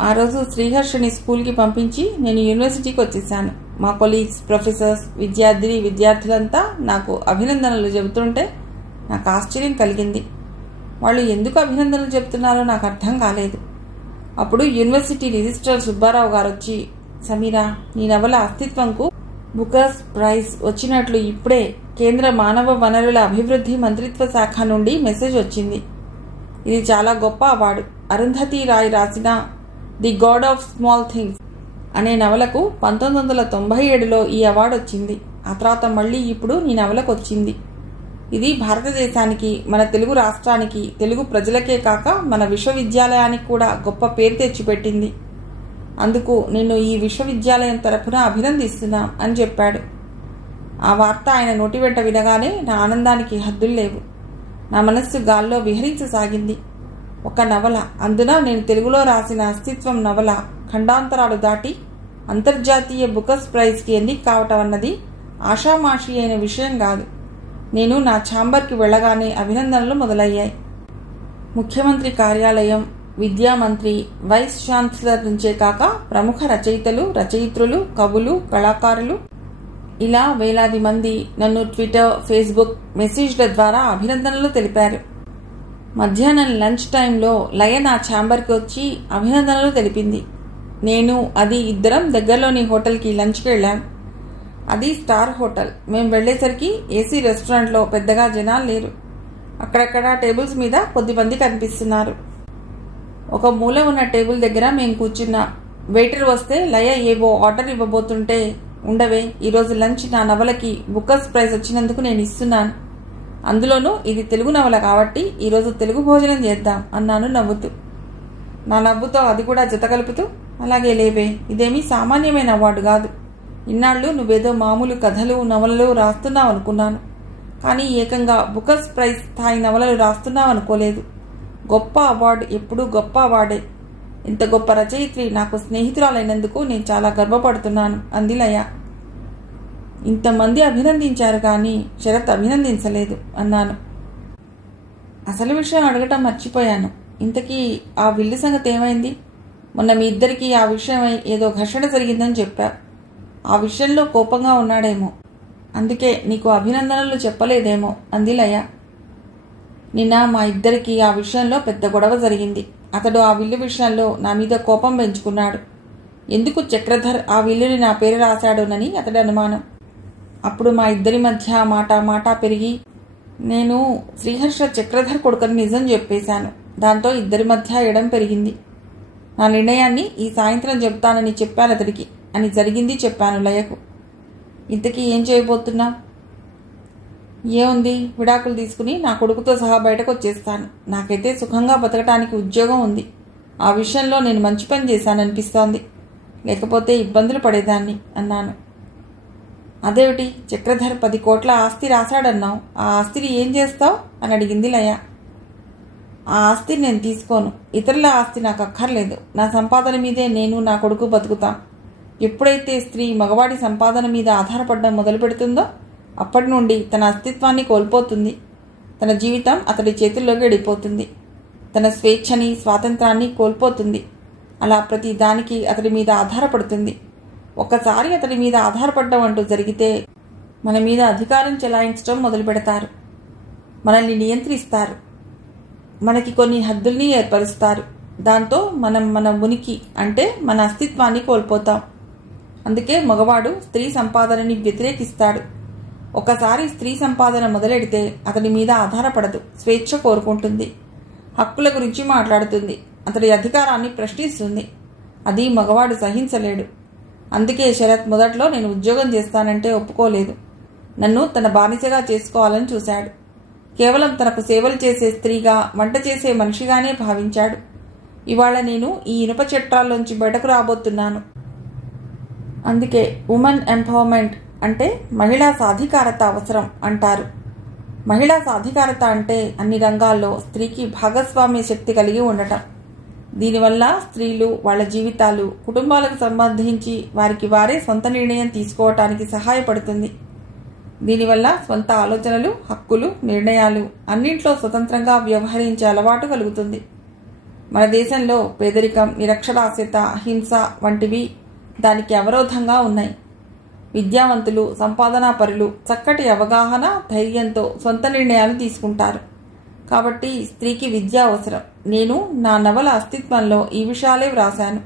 ఆ రోజు శ్రీహర్షని స్కూల్కి పంపించి నేను యూనివర్సిటీకి వచ్చేసాను. మా కొలీగ్స్, ప్రొఫెసర్స్, విద్యార్థులంతా నాకు అభినందనలు చెబుతుంటే నాకు ఆశ్చర్యం కలిగింది. వాళ్ళు ఎందుకు అభినందనలు చెబుతున్నారో నాకు అర్థం కాలేదు. అప్పుడు యూనివర్సిటీ రిజిస్ట్రార్ సుబ్బారావు గారు వచ్చి, సమీరా, నీ నవల అస్తిత్వంకు బుకర్స్ ప్రైజ్ వచ్చినట్లు ఇప్పుడే కేంద్ర మానవ వనరుల అభివృద్ధి మంత్రిత్వ శాఖ నుండి మెసేజ్ వచ్చింది. ఇది చాలా గొప్ప అవార్డు. అరుంధతి రాయ్ రాసిన the God of small things అనే నవలకు 1997లో ఈ అవార్డు వచ్చింది. ఆ తర్వాత మళ్ళీ ఇప్పుడు నీ నవలకు వచ్చింది. ఇది భారతదేశానికి, మన తెలుగు రాష్ట్రానికి, తెలుగు ప్రజలకే కాక మన విశ్వవిద్యాలయానికి కూడా గొప్ప పేరు తెచ్చిపెట్టింది. అందుకు నిన్ను ఈ విశ్వవిద్యాలయం తరఫున అభినందిస్తున్నాం అని చెప్పాడు. ఆ వార్త ఆయన నోటి వెంట వినగానే నా ఆనందానికి హద్దులు లేవు. నా మనస్సు గాల్లో విహరించసాగింది. ఒక నవల, అందున నేను తెలుగులో రాసిన అస్తిత్వం నవల ఖండాంతరాలు దాటి అంతర్జాతీయ బుకర్స్ ప్రైజ్కి ఎన్నిక కావటం అన్నది ఆషామాషి అయిన విషయం కాదు. నేను నా ఛాంబర్కి వెళ్లగానే అభినందనలు మొదలయ్యాయి. ముఖ్యమంత్రి కార్యాలయం, విద్యామంత్రి, వైస్ ఛాన్సలర్ నుంచే కాక ప్రముఖ రచయితలు, రచయిత్రులు, కవులు, కళాకారులు ఇలా వేలాది మంది నన్ను ట్విట్టర్, ఫేస్బుక్ మెసేజ్ల ద్వారా అభినందనలు తెలిపారు. మధ్యాహ్నం లంచ్ టైంలో లయ నా ఛాంబర్కి వచ్చి అభినందనలు తెలిపింది. నేను అది ఇద్దరం దగ్గరలోని హోటల్కి లంచ్కి వెళ్ళాం. అది స్టార్ హోటల్. మేము వెళ్లేసరికి ఏసీ రెస్టారెంట్లో పెద్దగా జనాలు లేరు. అక్కడక్కడ టేబుల్స్ మీద కొద్దిమంది కనిపిస్తున్నారు. ఒక మూల ఉన్న టేబుల్ దగ్గర మేము కూర్చున్నాం. వెయిటర్ వస్తే లయ ఏవో ఆర్డర్ ఇవ్వబోతుంటే, ఉండవే, ఈరోజు లంచ్ నా నవలకి బుకర్స్ ప్రైజ్ వచ్చినందుకు నేను ఇస్తున్నాను. అందులోనూ ఇది తెలుగు నవల కాబట్టి ఈరోజు తెలుగు భోజనం చేద్దాం అన్నాను నవ్వుతూ. నా నవ్వుతో అది కూడా జత కలుపుతూ, అలాగే లేవే, ఇదేమీ సామాన్యమైన అవార్డు కాదు. ఇన్నాళ్ళు నువ్వేదో మామూలు కథలు, నవలలు రాస్తున్నావు అనుకున్నాను. కానీ ఏకంగా బుకర్స్ ప్రైజ్ స్థాయి నవలలు రాస్తున్నావు అనుకోలేదు. గొప్ప అవార్డు ఎప్పుడూ గొప్ప అవార్డే. ఇంత గొప్ప రచయిత్రి నాకు స్నేహితురాలైనందుకు నేను చాలా గర్వపడుతున్నాను అంది లయ. ఇంతమంది అభినందించారు కానీ శరత్ అభినందించలేదు అన్నాను. అసలు విషయం అడగటం మర్చిపోయాను. ఇంతకీ ఆ విల్లు సంగతి ఏమైంది? మొన్న మీ ఇద్దరికీ ఆ విషయమై ఏదో ఘర్షణ జరిగిందని చెప్పావు. ఆ విషయంలో కోపంగా ఉన్నాడేమో, అందుకే నీకు అభినందనలు చెప్పలేదేమో అంది లయ. నిన్న మా ఇద్దరికి ఆ విషయంలో పెద్ద గొడవ జరిగింది. అతడు ఆ విల్లు విషయంలో నా మీద కోపం పెంచుకున్నాడు. ఎందుకు చక్రధర్ ఆ విల్లుని నా పేరు రాశాడోనని అతడి అనుమానం. అప్పుడు మా ఇద్దరి మధ్య మాట పెరిగి నేను శ్రీహర్ష చక్రధర్ కొడుకని నిజం చెప్పేశాను. దాంతో ఇద్దరి మధ్య ఎడం పెరిగింది. నా నిర్ణయాన్ని ఈ సాయంత్రం చెప్తానని చెప్పాను అతడికి. అని జరిగింది చెప్పాను లయకు. ఇంతకీ ఏం చేయబోతున్నా? ఏముంది, విడాకులు తీసుకుని నా కొడుకుతో సహా బయటకు వచ్చేస్తాను. నాకైతే సుఖంగా బతకటానికి ఉద్యోగం ఉంది. ఆ విషయంలో నేను మంచి పని చేశాననిపిస్తోంది. లేకపోతే ఇబ్బందులు పడేదాన్ని అన్నాను. అదేమిటి, చక్రధర్ 10 కోట్ల ఆస్తి రాశాడన్నావు. ఆ ఆస్తిని ఏం చేస్తావు అని అడిగింది లయ. ఆ ఆస్తిని నేను తీసుకోను. ఇతరుల ఆస్తి నాకు అక్కర్లేదు. నా సంపాదన మీదే నేను, నా కొడుకు బతుకుతాం. ఎప్పుడైతే స్త్రీ మగవాడి సంపాదన మీద ఆధారపడడం మొదలు పెడుతుందో అప్పటి నుండి తన అస్తిత్వాన్ని కోల్పోతుంది. తన జీవితం అతడి చేతుల్లోకి వెళ్ళిపోతుంది. తన స్వేచ్ఛని, స్వాతంత్రాన్ని కోల్పోతుంది. అలా ప్రతి దానికి అతడి మీద ఆధారపడుతుంది. ఒక్కసారి అతడి మీద ఆధారపడడం అంటూ జరిగితే మన మీద అధికారం చెలాయించడం మొదలు పెడతారు. మనల్ని నియంత్రిస్తారు. మనకి కొన్ని హద్దుల్ని ఏర్పరుస్తారు. దాంతో మనం మన ఉనికి అంటే మన అస్తిత్వాన్ని కోల్పోతాం. అందుకే మగవాడు స్త్రీ సంపాదనని వ్యతిరేకిస్తాడు. ఒకసారి స్త్రీ సంపాదన మొదలెడితే అతడి మీద ఆధారపడదు. స్వేచ్ఛ కోరుకుంటుంది. హక్కుల గురించి మాట్లాడుతుంది. అతడి అధికారాన్ని ప్రశ్నిస్తుంది. అది మగవాడు సహించలేడు. అందుకే శరత్ మొదట్లో నేను ఉద్యోగం చేస్తానంటే ఒప్పుకోలేదు. నన్ను తన బానిసగా చేసుకోవాలని చూశాడు. కేవలం తనకు సేవలు చేసే స్త్రీగా, వంట చేసే మనిషిగానే భావించాడు. ఇవాళ నేను ఈ ఇనుప చట్టాల్లోంచి బయటకు రాబోతున్నాను. అందుకే ఉమెన్ ఎంపవర్మెంట్ అంటే మహిళా సాధికారత అవసరం అంటారు. మహిళా సాధికారత అంటే అన్ని రంగాల్లో స్త్రీకి భాగస్వామ్య శక్తి కలిగి ఉండటం. దీనివల్ల స్త్రీలు వాళ్ళ జీవితాలు, కుటుంబాలకు సంబంధించి వారికి వారే సొంత నిర్ణయం తీసుకోవటానికి సహాయపడుతుంది. దీనివల్ల స్వంత ఆలోచనలు, హక్కులు, నిర్ణయాలు అన్నింట్లో స్వతంత్రంగా వ్యవహరించే అలవాటు కలుగుతుంది. మన దేశంలో పేదరికం, నిరక్షరాస్యత, హింస వంటివి దానికి అవరోధంగా ఉన్నాయి. విద్యావంతులు, సంపాదనా పరులు చక్కటి అవగాహన, ధైర్యంతో సొంత నిర్ణయాలు తీసుకుంటారు. కాబట్టి స్త్రీకి విద్య అవసరం. నేను నా నవల అస్తిత్వంలో ఈ విషయాలే వ్రాశాను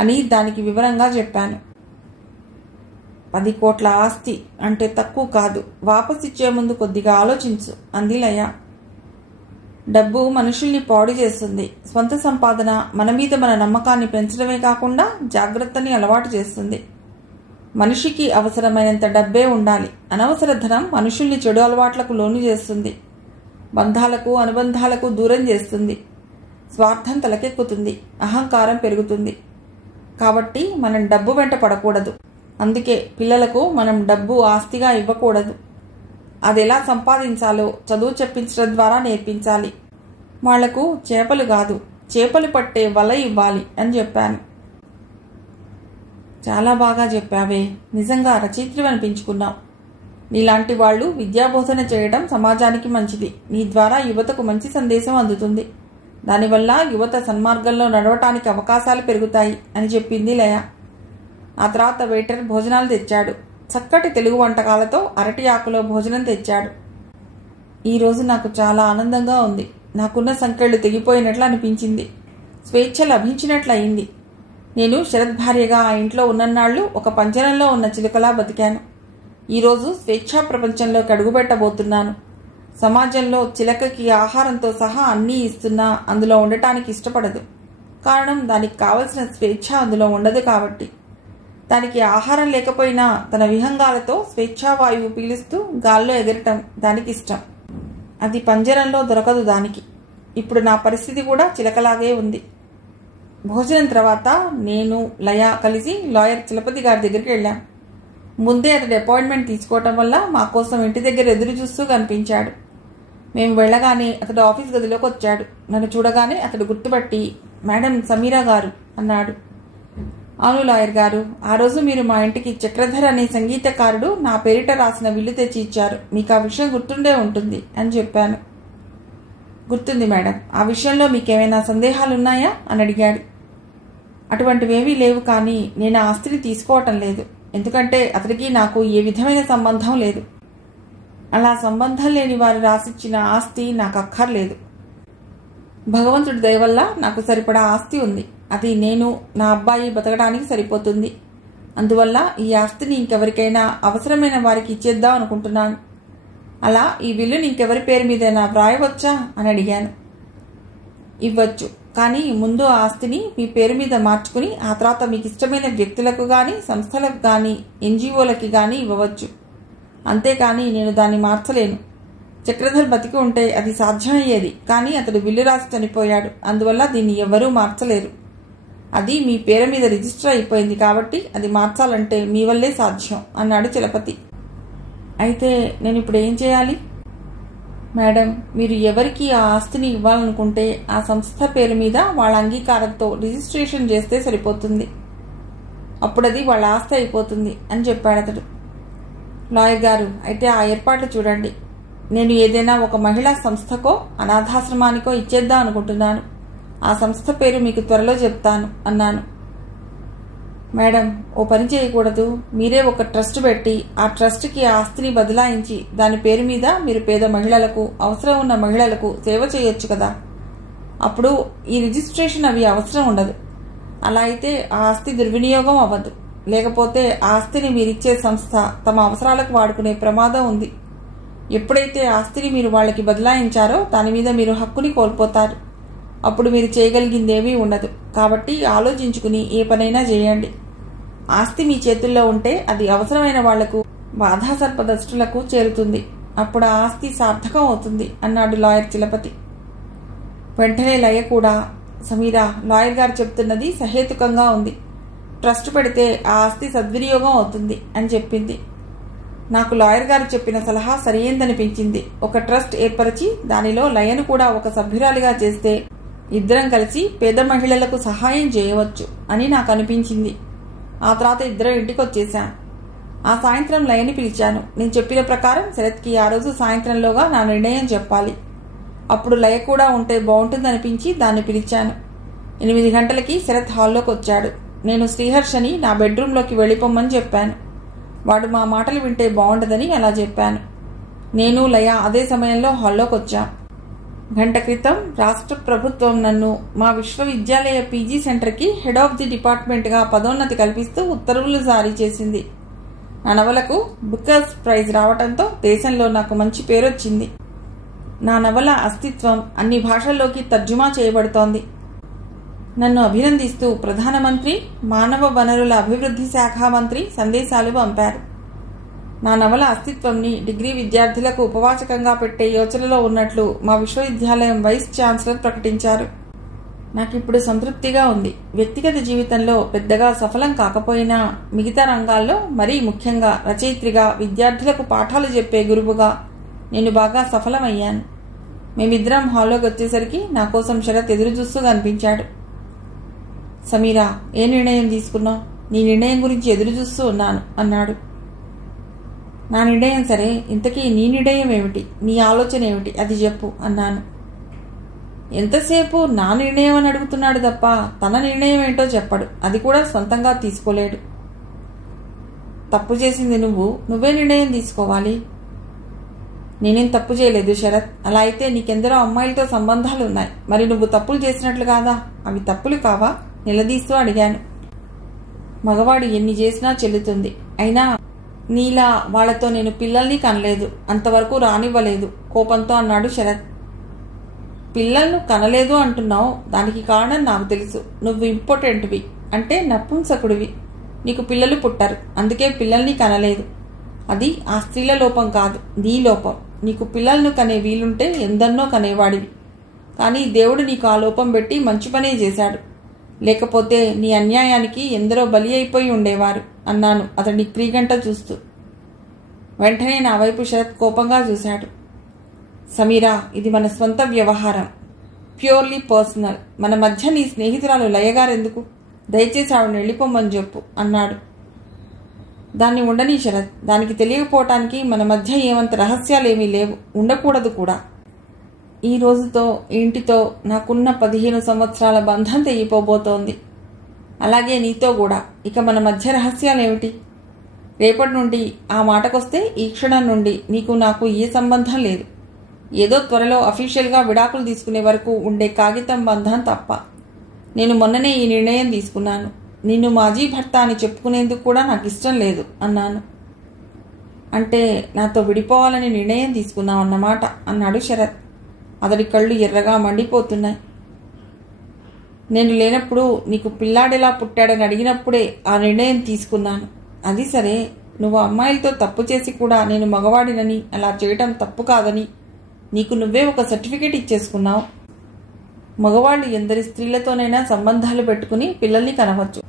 అని దానికి వివరంగా చెప్పాను. 10 కోట్ల ఆస్తి అంటే తక్కువ కాదు. వాపసిచ్చే ముందు కొద్దిగా ఆలోచించు అంది లయ. డబ్బు మనుషుల్ని పాడు చేస్తుంది. స్వంత సంపాదన మన మీద మన నమ్మకాన్ని పెంచడమే కాకుండా జాగ్రత్తని అలవాటు చేస్తుంది. మనిషికి అవసరమైనంత డబ్బే ఉండాలి. అనవసర ధనం మనుషుల్ని చెడు అలవాట్లకు లోను చేస్తుంది. బంధాలకు, అనుబంధాలకు దూరం చేస్తుంది. స్వార్థం తలకెక్కుతుంది. అహంకారం పెరుగుతుంది. కాబట్టి మనం డబ్బు వెంట పడకూడదు. అందుకే పిల్లలకు మనం డబ్బు ఆస్తిగా ఇవ్వకూడదు. అది ఎలా సంపాదించాలో చదువు చెప్పించడం ద్వారా నేర్పించాలి. వాళ్లకు చేపలు కాదు, చేపలు పట్టే వల ఇవ్వాలి అని చెప్పాను. చాలా బాగా చెప్పావే. నిజంగా రచయిత్రి అనిపించుకున్నావు. నీలాంటి వాళ్ళు విద్యాబోధన చేయడం సమాజానికి మంచిది. నీ ద్వారా యువతకు మంచి సందేశం అందుతుంది. దానివల్ల యువత సన్మార్గంలో నడవటానికి అవకాశాలు పెరుగుతాయి అని చెప్పింది లయ. ఆ తర్వాత వెయిటర్ భోజనాలు తెచ్చాడు. చక్కటి తెలుగు వంటకాలతో అరటి ఆకులో భోజనం తెచ్చాడు. ఈరోజు నాకు చాలా ఆనందంగా ఉంది. నాకున్న సంకెళ్ళు తెగిపోయినట్లు అనిపించింది. స్వేచ్ఛ లభించినట్లయింది. నేను శరత్ భార్యగా ఆ ఇంట్లో ఉన్నన్నాళ్ళు ఒక పంజరంలో ఉన్న చిలుకలా బతికాను. ఈరోజు స్వేచ్ఛా ప్రపంచంలోకి అడుగుపెట్టబోతున్నాను. సమాజంలో చిలకకి ఆహారంతో సహా అన్నీ ఇస్తున్నా అందులో ఉండటానికి ఇష్టపడదు. కారణం దానికి కావలసిన స్వేచ్ఛ అందులో ఉండదు కాబట్టి. దానికి ఆహారం లేకపోయినా తన విహంగాలతో స్వేచ్ఛావాయువు పీలుస్తూ గాల్లో ఎగరటం దానికి ఇష్టం. అది పంజరంలో దొరకదు దానికి. ఇప్పుడు నా పరిస్థితి కూడా చిలకలాగే ఉంది. భోజనం తర్వాత నేను, లయ కలిసి లాయర్ చలపతి గారి దగ్గరికి వెళ్ళాం. ముందే అతడి అపాయింట్మెంట్ తీసుకోవటం వల్ల మా కోసం ఇంటి దగ్గర ఎదురు చూస్తూ కనిపించాడు. మేము వెళ్ళగానే అతడు ఆఫీస్ గదిలోకి వచ్చాడు. నన్ను చూడగానే అతడు గుర్తుపట్టి, మేడం సమీరా గారు అన్నాడు. అవును లాయర్ గారు, ఆ రోజు మీరు మా ఇంటికి చక్రధర్ అనే సంగీతకారుడు నా పేరిట రాసిన విల్లు తెచ్చి ఇచ్చారు. మీకు ఆ విషయం గుర్తుండే ఉంటుంది అని చెప్పాను. గుర్తుంది మేడం. ఆ విషయంలో మీకేమైనా సందేహాలున్నాయా అని అడిగాడు. అటువంటివేమీ లేవు, కానీ నేను ఆ ఆస్తిని తీసుకోవటం లేదు. ఎందుకంటే అతడికి నాకు ఏ విధమైన సంబంధం లేదు. అలా సంబంధం లేని వారు రాసిచ్చిన ఆస్తి నాకు అక్కర్లేదు. భగవంతుడి దయ వల్ల నాకు సరిపడా ఆస్తి ఉంది. అది నేను, నా అబ్బాయి బతకడానికి సరిపోతుంది. అందువల్ల ఈ ఆస్తిని ఇంకెవరికైనా అవసరమైన వారికి ఇచ్చేద్దాం అనుకుంటున్నాను. అలా ఈ విల్లుని ఇంకెవరి పేరు మీదైనా వ్రాయవచ్చా అని అడిగాను. ఇవ్వచ్చు, కానీ ముందు ఆ ఆస్తిని మీ పేరు మీద మార్చుకుని ఆ తర్వాత మీకు ఇష్టమైన వ్యక్తులకు కానీ, సంస్థలకు కానీ, ఎన్జిఓలకి కానీ ఇవ్వవచ్చు. అంతేకాని నేను దాన్ని మార్చలేను. చక్రధర్ బతికి ఉంటే అది సాధ్యమయ్యేది, కానీ అతడు విల్లు రాసి చనిపోయాడు. అందువల్ల దీన్ని ఎవరూ మార్చలేరు. అది మీ పేరు మీద రిజిస్టర్ అయిపోయింది కాబట్టి అది మార్చాలంటే మీ వల్లే సాధ్యం అన్నాడు చలపతి. అయితే నేను ఇప్పుడు ఏం చేయాలి? మేడం, మీరు ఎవరికి ఆ ఆస్తిని ఇవ్వాలనుకుంటే ఆ సంస్థ పేరు మీద వాళ్ళ అంగీకారంతో రిజిస్ట్రేషన్ చేస్తే సరిపోతుంది. అప్పుడది వాళ్ళ ఆస్తి అయిపోతుంది అని చెప్పాడు అతడు. లాయర్ గారు, అయితే ఆ ఏర్పాట్లు చూడండి. నేను ఏదైనా ఒక మహిళా సంస్థకో అనాథాశ్రమానికో ఇచ్చేద్దాం అనుకుంటున్నాను. ఆ సంస్థ పేరు మీకు త్వరలో చెప్తాను అన్నాను. మేడం, ఓ పని చేయకూడదు. మీరే ఒక ట్రస్ట్ పెట్టి ఆ ట్రస్ట్కి ఆ ఆస్తిని బదలాయించి దాని పేరు మీద మీరు పేద మహిళలకు, అవసరం ఉన్న మహిళలకు సేవ చేయొచ్చు కదా. అప్పుడు ఈ రిజిస్ట్రేషన్ అవి అవసరం ఉండదు. అలా అయితే ఆ ఆస్తి దుర్వినియోగం అవ్వదు. లేకపోతే ఆ ఆస్తిని మీరిచ్చే సంస్థ తమ అవసరాలకు వాడుకునే ప్రమాదం ఉంది. ఎప్పుడైతే ఆస్తిని మీరు వాళ్ళకి బదలాయించారో దాని మీద మీరు హక్కుని కోల్పోతారు. అప్పుడు మీరు చేయగలిగిందేమీ ఉండదు. కాబట్టి ఆలోచించుకుని ఏ పనైనా చేయండి. ఆస్తి మీ చేతుల్లో ఉంటే అది అవసరమైన వాళ్లకు, బాధాసర్పదష్టులకు చేరుతుంది. అప్పుడు ఆ ఆస్తి సార్థకం అవుతుంది అన్నాడు లాయర్ చలపతి. వెంటనే లయ కూడా, సమీరా, లాయర్ గారు చెప్తున్నది సహేతుకంగా ఉంది. ట్రస్ట్ పెడితే ఆ ఆస్తి సద్వినియోగం అవుతుంది అని చెప్పింది. నాకు లాయర్ గారు చెప్పిన సలహా సరియైందనిపించింది. ఒక ట్రస్ట్ ఏర్పరిచి దానిలో లయను కూడా ఒక సభ్యురాలిగా చేస్తే ఇద్దరం కలిసి పేద మహిళలకు సహాయం చేయవచ్చు అని నాకు అనిపించింది. ఆ తర్వాత ఇద్దరం ఇంటికి వచ్చేశాం. ఆ సాయంత్రం లయని పిలిచాను. నేను చెప్పిన ప్రకారం శరత్కి ఆ రోజు సాయంత్రంలోగా నా నిర్ణయం చెప్పాలి. అప్పుడు లయ కూడా ఉంటే బాగుంటుందనిపించి దాన్ని పిలిచాను. 8 గంటలకి శరత్ హాల్లోకి వచ్చాడు. నేను శ్రీహర్షని నా బెడ్రూమ్లోకి వెళ్ళిపోమ్మని చెప్పాను. వాడు మా మాటలు వింటే బాగుండదని అలా చెప్పాను. నేను లయ అదే సమయంలో హాల్లోకి వచ్చాం. గంట క్రితం రాష్ట్ర ప్రభుత్వం నన్ను మా విశ్వవిద్యాలయ పీజీ సెంటర్కి హెడ్ ఆఫ్ ది డిపార్ట్మెంట్గా పదోన్నతి కల్పిస్తూ ఉత్తర్వులు జారీ చేసింది. నా నవలకు బుకర్స్ ప్రైజ్ రావడంతో దేశంలో నాకు మంచి పేరొచ్చింది. నా నవల అస్తిత్వం అన్ని భాషల్లోకి తర్జుమా చేయబడుతోంది. నన్ను అభినందిస్తూ ప్రధానమంత్రి, మానవ వనరుల అభివృద్ధి శాఖ మంత్రి సందేశాలు పంపారు. నా నవల అస్తిత్వంని డిగ్రీ విద్యార్థులకు ఉపవాచకంగా పెట్టే యోచనలో ఉన్నట్లు మా విశ్వవిద్యాలయం వైస్ ఛాన్సలర్ ప్రకటించారు. నాకిప్పుడు సంతృప్తిగా ఉంది. వ్యక్తిగత జీవితంలో పెద్దగా సఫలం కాకపోయినా మిగతా రంగాల్లో మరీ ముఖ్యంగా రచయిత్రిగా, విద్యార్థులకు పాఠాలు చెప్పే గురువుగా నేను బాగా సఫలమయ్యాను. మేమిద్దరం హాల్లోకి వచ్చేసరికి నా కోసం శరత్ ఎదురు చూస్తూ కనిపించాడు. సమీరా, ఏ నిర్ణయం తీసుకున్నావు? నీ నిర్ణయం గురించి ఎదురు చూస్తూ ఉన్నాను అన్నాడు. నా నిర్ణయం సరే, ఇంతకీ నీ నిర్ణయం ఏమిటి? నీ ఆలోచన ఏమిటి? అది చెప్పు అన్నాను. ఎంతసేపు నా నిర్ణయం అని అడుగుతున్నాడు తప్ప తన నిర్ణయం ఏంటో చెప్పడు. అది కూడా సొంతంగా తీసుకోలేడు. తప్పు చేసింది నువ్వే నిర్ణయం తీసుకోవాలి. నేనేం తప్పు చేయలేదు శరత్. అలా అయితే నీకెందరో అమ్మాయిలతో సంబంధాలు ఉన్నాయి. మరి నువ్వు తప్పులు చేసినట్లు కాదా? అవి తప్పులు కావా? నిలదీస్తూ అడిగాను. మగవాడు ఎన్ని చేసినా చెల్లుతుంది. అయినా నీలా వాళ్లతో నేను పిల్లల్ని కనలేదు, అంతవరకు రానివ్వలేదు కోపంతో అన్నాడు శరత్. పిల్లలను కనలేదు అంటున్నావు, దానికి కారణం నాకు తెలుసు. నువ్వు ఇంపార్టెంట్వి, అంటే నపుంసకుడివి. నీకు పిల్లలు పుట్టరు, అందుకే పిల్లల్ని కనలేదు. అది ఆ స్త్రీల లోపం కాదు, నీ లోపం. నీకు పిల్లలను కనే వీలుంటే ఎందన్నో కనేవాడివి. కానీ దేవుడు నీకు ఆ లోపం పెట్టి మంచి పనే చేశాడు. లేకపోతే నీ అన్యాయానికి ఎందరో బలి అయిపోయి ఉండేవారు అన్నాను అతడిని క్రీగంట చూస్తూ. వెంటనే నా వైపు శరత్ కోపంగా చూశాడు. సమీరా, ఇది మన స్వంత వ్యవహారం, ప్యూర్లీ పర్సనల్. మన మధ్య నీ స్నేహితురాలు లయగారెందుకు? దయచేసి ఆవిడని వెళ్ళిపోమని చెప్పు అన్నాడు. దాన్ని ఉండని శరత్. దానికి తెలియకపోవటానికి మన మధ్య ఏమంత రహస్యాలేమీ లేవు, ఉండకూడదు కూడా. ఈ రోజుతో ఇంటితో నాకున్న 15 సంవత్సరాల బంధం తెగిపోబోతోంది. అలాగే నీతో కూడా. ఇక మన మధ్య రహస్యాలేమిటి? రేపటి నుండి ఆ మాటకొస్తే ఈ క్షణం నుండి నీకు నాకు ఏ సంబంధం లేదు. ఏదో త్వరలో అఫీషియల్గా విడాకులు తీసుకునే వరకు ఉండే కాగితం బంధం తప్ప. నేను మొన్ననే ఈ నిర్ణయం తీసుకున్నాను. నిన్ను మాజీ భర్త అని చెప్పుకునేందుకు కూడా నాకు ఇష్టం లేదు అన్నాను. అంటే నాతో విడిపోవాలని నిర్ణయం తీసుకున్నావు అన్నమాట అన్నాడు శరత్. అతడి కళ్ళు ఎర్రగా మండిపోతున్నాయి. నేను లేనప్పుడు నీకు పిల్లాడెలా పుట్టాడని అడిగినప్పుడే ఆ నిర్ణయం తీసుకున్నాను. అది సరే, నువ్వు అమ్మాయిలతో తప్పు చేసి కూడా నేను మగవాడినని, అలా చేయటం తప్పు కాదని నీకు నువ్వే ఒక సర్టిఫికేట్ ఇచ్చేసుకున్నావు. మగవాళ్ళు ఎందరి స్త్రీలతోనైనా సంబంధాలు పెట్టుకుని పిల్లల్ని కనవచ్చు.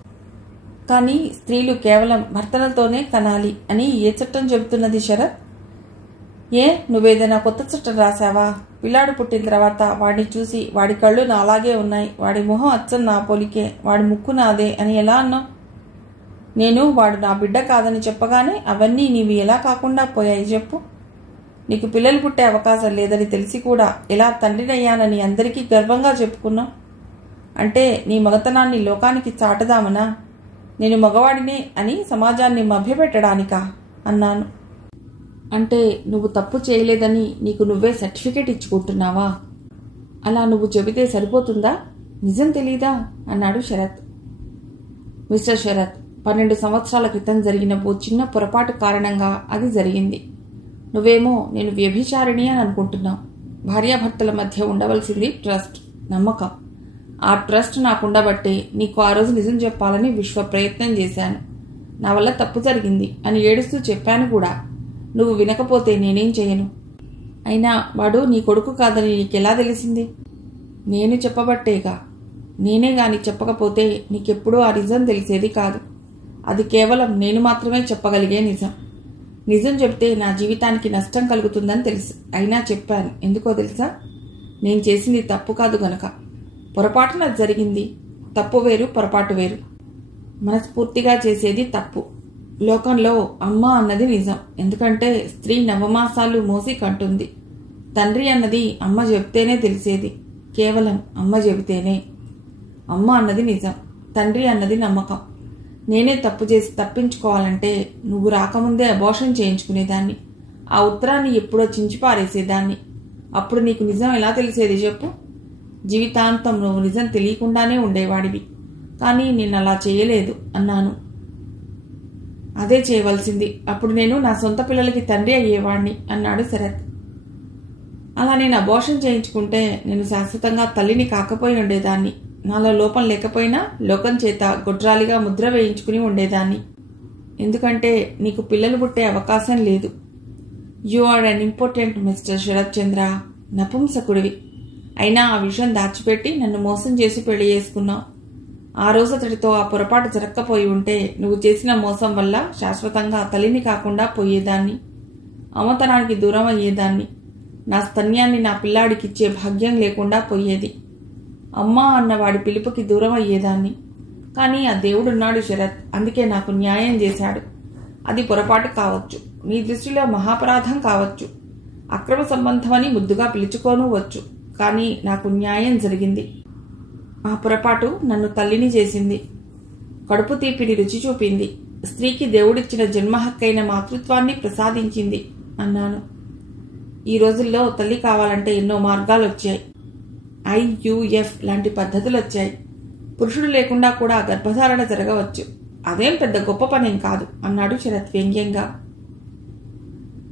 కానీ స్త్రీలు కేవలం భర్తలతోనే కనాలి అని ఏ చట్టం చెబుతున్నది శరత్? ఏ, నువ్వేదైనా కొత్త చట్టం రాశావా? పిల్లాడు పుట్టిన తర్వాత వాడిని చూసి వాడి కళ్ళు నాలాగే ఉన్నాయి, వాడి మొహం అచ్చం నా పోలికే, వాడి ముక్కు నాదే అని ఎలా అన్నావు? నేను వాడు నా బిడ్డ కాదని చెప్పగానే అవన్నీ నీవి ఎలా కాకుండా పోయాయి చెప్పు? నీకు పిల్లలు పుట్టే అవకాశం లేదని తెలిసి కూడా ఎలా తండ్రినయ్యానని అందరికీ గర్వంగా చెప్పుకున్నావు? అంటే నీ మగతనాన్ని లోకానికి చాటదామనా? నేను మగవాడినే అని సమాజాన్ని మభ్యపెట్టడానికా అన్నాను. అంటే నువ్వు తప్పు చేయలేదని నీకు నువ్వే సర్టిఫికేట్ ఇచ్చుకుంటున్నావా? అలా నువ్వు చెబితే సరిపోతుందా? నిజం తెలీదా అన్నాడు శరత్. మిస్టర్ శరత్, 12 సంవత్సరాల క్రితం జరిగిన ఓ చిన్న పొరపాటు కారణంగా అది జరిగింది. నువ్వేమో నేను వ్యభిచారిణి అని అనుకుంటున్నావు. భార్యాభర్తల మధ్య ఉండవలసింది ట్రస్ట్, నమ్మకం. ఆ ట్రస్ట్ నాకుండబట్టే నీకు ఆ రోజు నిజం చెప్పాలని విశ్వ ప్రయత్నం చేశాను. నా వల్ల తప్పు జరిగింది అని ఏడుస్తూ చెప్పాను కూడా. నువ్వు వినకపోతే నేనేం చేయను? అయినా వాడు నీ కొడుకు కాదని నీకెలా తెలిసింది? నేను చెప్పబట్టేగా. నేనే గాని చెప్పకపోతే నీకెప్పుడూ ఆ నిజం తెలిసేది కాదు. అది కేవలం నేను మాత్రమే చెప్పగలిగే నిజం. నిజం చెప్తే నా జీవితానికి నష్టం కలుగుతుందని తెలుసు, అయినా చెప్పాను. ఎందుకో తెలుసా? నేను చేసింది తప్పు కాదు గనక. పొరపాటున జరిగింది. తప్పు వేరు, పొరపాటు వేరు. మనస్ఫూర్తిగా చేసేది తప్పు. లోకంలో అమ్మ అన్నది నిజం. ఎందుకంటే స్త్రీ నవమాసాలు మోసి కంటుంది. తండ్రి అన్నది అమ్మ చెబితేనే తెలిసేది, కేవలం అమ్మ చెబితేనే. అమ్మ అన్నది నిజం, తండ్రి అన్నది నమ్మకం. నేనే తప్పు చేసి తప్పించుకోవాలంటే నువ్వు రాకముందే అబార్షన్ చేయించుకునేదాన్ని. ఆ ఉత్తరాన్ని ఎప్పుడో చించిపారేసేదాన్ని. అప్పుడు నీకు నిజం ఎలా తెలిసేది చెప్పు? జీవితాంతం నువ్వు నిజం తెలియకుండానే ఉండేవాడివి. కానీ నేను అలా చేయలేదు అన్నాను. అదే చేయవలసింది. అప్పుడు నేను నా సొంత పిల్లలకి తండ్రి అయ్యేవాణ్ణి అన్నాడు శరత్. అలా నేను అబార్షన్ చేయించుకుంటే నేను శాశ్వతంగా తల్లిని కాకపోయి ఉండేదాన్ని. నాలో లోపం లేకపోయినా లోకం చేత గొడ్రాలిగా ముద్ర వేయించుకుని ఉండేదాన్ని. ఎందుకంటే నీకు పిల్లలు పుట్టే అవకాశం లేదు. You are unimportant mister Sarath Chandra. నపుంసకుడివి. అయినా ఆ విషయం దాచిపెట్టి నన్ను మోసం చేసి పెళ్లి చేసుకున్నావు. ఆ రోజు అతడితో ఆ పొరపాటు జరక్కపోయి ఉంటే నువ్వు చేసిన మోసం వల్ల శాశ్వతంగా తల్లిని కాకుండా పోయేదాన్ని. అమ్మతనానికి దూరం అయ్యేదాన్ని. నా స్తన్యాన్ని నా పిల్లాడికిచ్చే భాగ్యం లేకుండా పోయేది. అమ్మా అన్న వాడి పిలుపుకి దూరం అయ్యేదాన్ని. కానీ ఆ దేవుడున్నాడు శరత్, అందుకే నాకు న్యాయం చేశాడు. అది పొరపాటు కావచ్చు, నీ దృష్టిలో మహాపరాధం కావచ్చు, అక్రమ సంబంధమని ముద్దుగా పిలుచుకోను వచ్చు. కానీ నాకు న్యాయం జరిగింది. ఆ పొరపాటు నన్ను తల్లిని చేసింది. కడుపు తీపిని రుచి చూపింది. స్త్రీకి దేవుడిచ్చిన జన్మ హక్కైన మాతృత్వాన్ని ప్రసాదించింది అన్నాను. ఈ రోజుల్లో తల్లి కావాలంటే ఎన్నో మార్గాలు వచ్చాయి. ఐయుఎఫ్ లాంటి పద్ధతులు వచ్చాయి. పురుషుడు లేకుండా కూడా గర్భధారణ జరగవచ్చు. అదేం పెద్ద గొప్ప పనేం కాదు అన్నాడు శరత్ వ్యంగ్యంగా.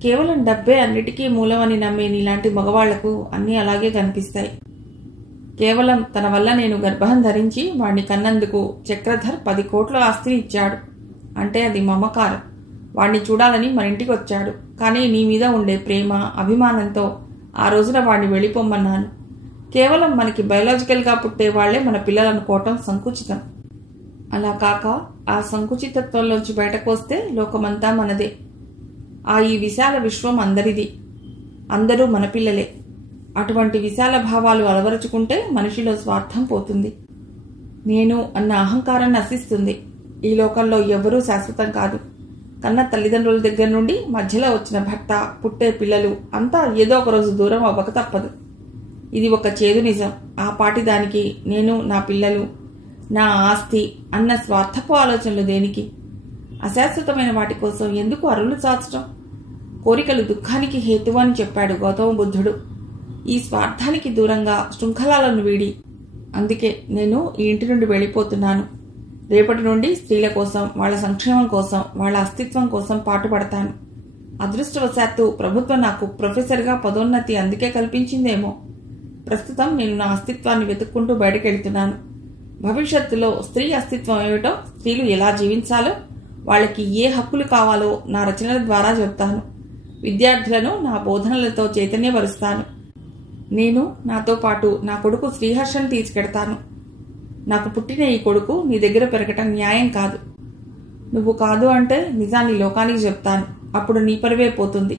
కేవలం డబ్బే అన్నిటికీ మూలమని నమ్మే నీలాంటి మగవాళ్లకు అన్నీ అలాగే కనిపిస్తాయి. కేవలం తన వల్ల నేను గర్భం ధరించి వాణ్ణి కన్నందుకు చక్రధర్ 10 కోట్ల ఆస్తిని ఇచ్చాడు. అంటే అది మమకారం. వాణ్ణి చూడాలని మన ఇంటికి వచ్చాడు. కానీ నీ మీద ఉండే ప్రేమ, అభిమానంతో ఆ రోజున వాణ్ణి వెళ్ళిపోమ్మన్నాను. కేవలం మనకి బయోలాజికల్గా పుట్టే వాళ్లే మన పిల్లలనుకోవటం సంకుచితం. అలా కాక ఆ సంకుచితత్వంలోంచి బయటకు వస్తే లోకమంతా మనదే. ఈ విశాల విశ్వం అందరిది. అందరూ మన పిల్లలే. అటువంటి విశాల భావాలు అలవరుచుకుంటే మనిషిలో స్వార్థం పోతుంది. నేను అన్న అహంకారం నశిస్తుంది. ఈ లోకంలో ఎవ్వరూ శాశ్వతం కాదు. కన్న తల్లిదండ్రుల దగ్గర నుండి మధ్యలో వచ్చిన భర్త, పుట్టే పిల్లలు అంతా ఏదో ఒక రోజు దూరం అవ్వక తప్పదు. ఇది ఒక చేదు నిజం. ఆ పాటి దానికి నేను, నా పిల్లలు, నా ఆస్తి అన్న స్వార్థపు ఆలోచనలు దేనికి? అశాశ్వతమైన వాటి కోసం ఎందుకు అరులు చాచటం? కోరికలు దుఃఖానికి హేతువు అని చెప్పాడు గౌతమ బుద్ధుడు. ఈ స్వార్థానికి దూరంగా శృంఖలాలను వీడి. అందుకే నేను ఈ ఇంటి నుండి వెళ్ళిపోతున్నాను. రేపటి నుండి స్త్రీల కోసం, వాళ్ల సంక్షేమం కోసం, వాళ్ల అస్తిత్వం కోసం పాటుపడతాను. అదృష్టవశాత్తు ప్రభుత్వం నాకు ప్రొఫెసర్గా పదోన్నతి అందుకే కల్పించిందేమో. ప్రస్తుతం నేను నా అస్తిత్వాన్ని వెతుక్కుంటూ బయటకెళ్తున్నాను. భవిష్యత్తులో స్త్రీ అస్తిత్వం ఏమిటో, స్త్రీలు ఎలా జీవించాలో, వాళ్ళకి ఏ హక్కులు కావాలో నా రచనల ద్వారా చెప్తాను. విద్యార్థులను నా బోధనలతో చైతన్యపరుస్తాను. నేను, నాతో పాటు నా కొడుకు శ్రీహర్షను తీసుకెడతాను. నాకు పుట్టిన ఈ కొడుకు నీ దగ్గర పెరగటం న్యాయం కాదు. నువ్వు కాదు అంటే నిజాన్ని లోకానికి చెప్తాను. అప్పుడు నీ పరువే పోతుంది.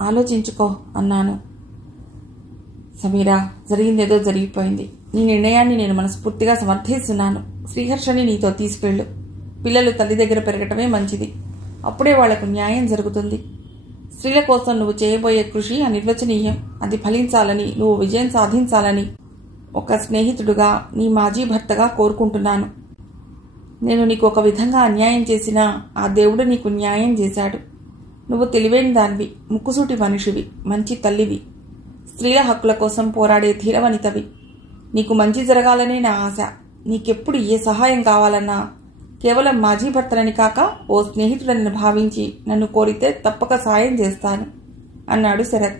ఆలోచించుకో అన్నాను. సమీరా, జరిగిందేదో జరిగిపోయింది. నీ నిర్ణయాన్ని నేను మనస్ఫూర్తిగా సమర్థిస్తున్నాను. శ్రీహర్షని నీతో తీసుకెళ్ళు. పిల్లలు తల్లి దగ్గర పెరగటమే మంచిది. అప్పుడే వాళ్లకు న్యాయం జరుగుతుంది. స్త్రీల కోసం నువ్వు చేయబోయే కృషి అనిర్వచనీయం. అది ఫలించాలని, నువ్వు విజయం సాధించాలని ఒక స్నేహితుడుగా, నీ మాజీ భర్తగా కోరుకుంటున్నాను. నేను నీకు ఒక విధంగా అన్యాయం చేసినా ఆ దేవుడు నీకు న్యాయం చేశాడు. నువ్వు తెలివైన దానివి, ముక్కుసూటి మనిషివి, మంచి తల్లివి, స్త్రీల హక్కుల కోసం పోరాడే ధీరవనితవి. నీకు మంచి జరగాలనే నా ఆశ. నీకెప్పుడు ఏ సహాయం కావాలన్నా కేవలం మాజీ భర్తలని కాక ఓ స్నేహితుడని భావించి నన్ను కోరితే తప్పక సాయం చేస్తాను అన్నాడు శరత్.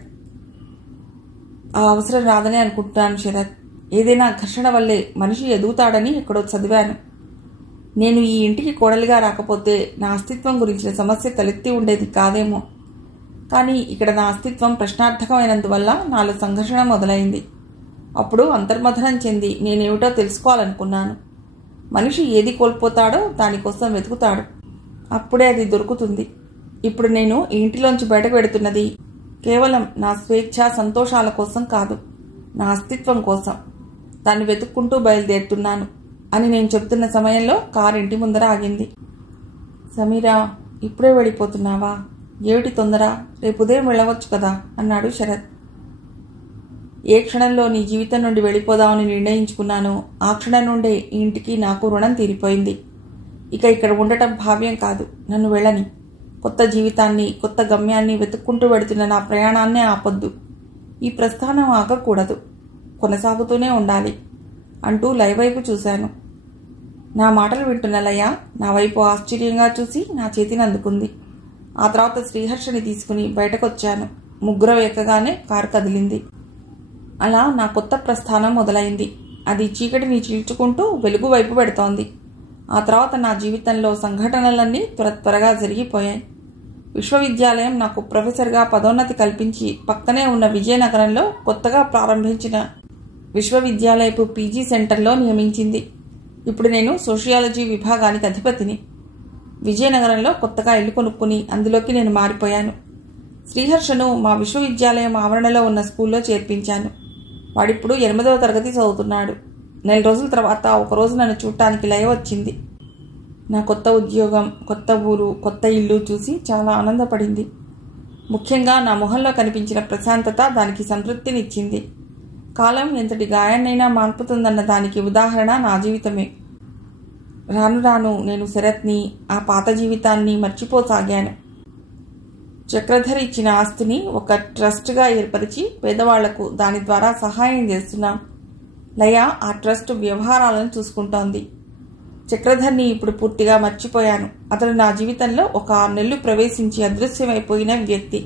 ఆ అవసరం రాదనే అనుకుంటున్నాను శరత్. ఏదైనా ఘర్షణ వల్లే మనిషి ఎదుగుతాడని ఎక్కడో చదివాను. నేను ఈ ఇంటికి కోడలిగా రాకపోతే నా అస్తిత్వం గురించిన సమస్య తలెత్తి ఉండేది కాదేమో. కానీ ఇక్కడ నా అస్తిత్వం ప్రశ్నార్థకమైనందువల్ల నాలో సంఘర్షణ మొదలైంది. అప్పుడు అంతర్మథనం చెంది నేనేమిటో తెలుసుకోవాలనుకున్నాను. మనిషి ఏది కోల్పోతాడో దానికోసం వెతుకుతాడు. అప్పుడే అది దొరుకుతుంది. ఇప్పుడు నేను ఈ ఇంటిలోంచి బయటకు వెడుతున్నది కేవలం నా స్వేచ్ఛ, సంతోషాల కోసం కాదు, నా అస్తిత్వం కోసం. దాన్ని వెతుక్కుంటూ బయలుదేరుతున్నాను అని నేను చెబుతున్న సమయంలో కారు ఇంటి ముందర ఆగింది. సమీరా, ఇప్పుడే వెళ్ళిపోతున్నావా? ఏమిటి తొందర? రేపు ఉదయం వెళ్ళవచ్చు కదా అన్నాడు శరత్. ఏ క్షణంలో నీ జీవితం నుండి వెళ్ళిపోదామని నిర్ణయించుకున్నానో ఆ క్షణం నుండే ఈ ఇంటికి నాకు రుణం తీరిపోయింది. ఇక ఇక్కడ ఉండటం భావ్యం కాదు. నన్ను వెళ్ళని. కొత్త జీవితాన్ని, కొత్త గమ్యాన్ని వెతుక్కుంటూ వెడుతున్న నా ప్రయాణాన్నే ఆపొద్దు. ఈ ప్రస్థానం ఆగకూడదు, కొనసాగుతూనే ఉండాలి అంటూ లయ వైపు చూశాను. నా మాటలు వింటున్న లయ నా వైపు ఆశ్చర్యంగా చూసి నా చేతిని అందుకుంది. ఆ తర్వాత శ్రీహర్షని తీసుకుని బయటకొచ్చాను. ముగ్గురం ఎక్కగానే కారు కదిలింది. అలా నా కొత్త ప్రస్థానం మొదలైంది. అది చీకటిని చీల్చుకుంటూ వెలుగు వైపు పెడుతోంది. ఆ తర్వాత నా జీవితంలో సంఘటనలన్నీ త్వరగా జరిగిపోయాయి. విశ్వవిద్యాలయం నాకు ప్రొఫెసర్గా పదోన్నతి కల్పించి పక్కనే ఉన్న విజయనగరంలో కొత్తగా ప్రారంభించిన విశ్వవిద్యాలయపు పీజీ సెంటర్లో నియమించింది. ఇప్పుడు నేను సోషియాలజీ విభాగానికి అధిపతిని. విజయనగరంలో కొత్తగా ఇల్లు కొనుక్కుని అందులోకి నేను మారిపోయాను. శ్రీహర్షను మా విశ్వవిద్యాలయం ఆవరణలో ఉన్న స్కూల్లో చేర్పించాను. వాడిప్పుడు 8వ తరగతి చదువుతున్నాడు. నెల రోజుల తర్వాత ఒకరోజు నన్ను చూడటానికి లయ వచ్చింది. నా కొత్త ఉద్యోగం, కొత్త ఊరు, కొత్త ఇల్లు చూసి చాలా ఆనందపడింది. ముఖ్యంగా నా మొహంలో కనిపించిన ప్రశాంతత దానికి సంతృప్తినిచ్చింది. కాలం ఎంతటి గాయాన్నైనా మాన్పుతుందన్న దానికి ఉదాహరణ నా జీవితమే. రాను రాను నేను శరత్ని, ఆ పాత జీవితాన్ని మర్చిపోసాగాను. చక్రధర్ ఇచ్చిన ఆస్తిని ఒక ట్రస్ట్గా ఏర్పరిచి పేదవాళ్లకు దాని ద్వారా సహాయం చేస్తున్నాం. లయ ఆ ట్రస్ట్ వ్యవహారాలను చూసుకుంటోంది. చక్రధర్ని ఇప్పుడు పూర్తిగా మర్చిపోయాను. అతడు నా జీవితంలో ఒక 6 నెలలు ప్రవేశించి అదృశ్యమైపోయిన వ్యక్తి.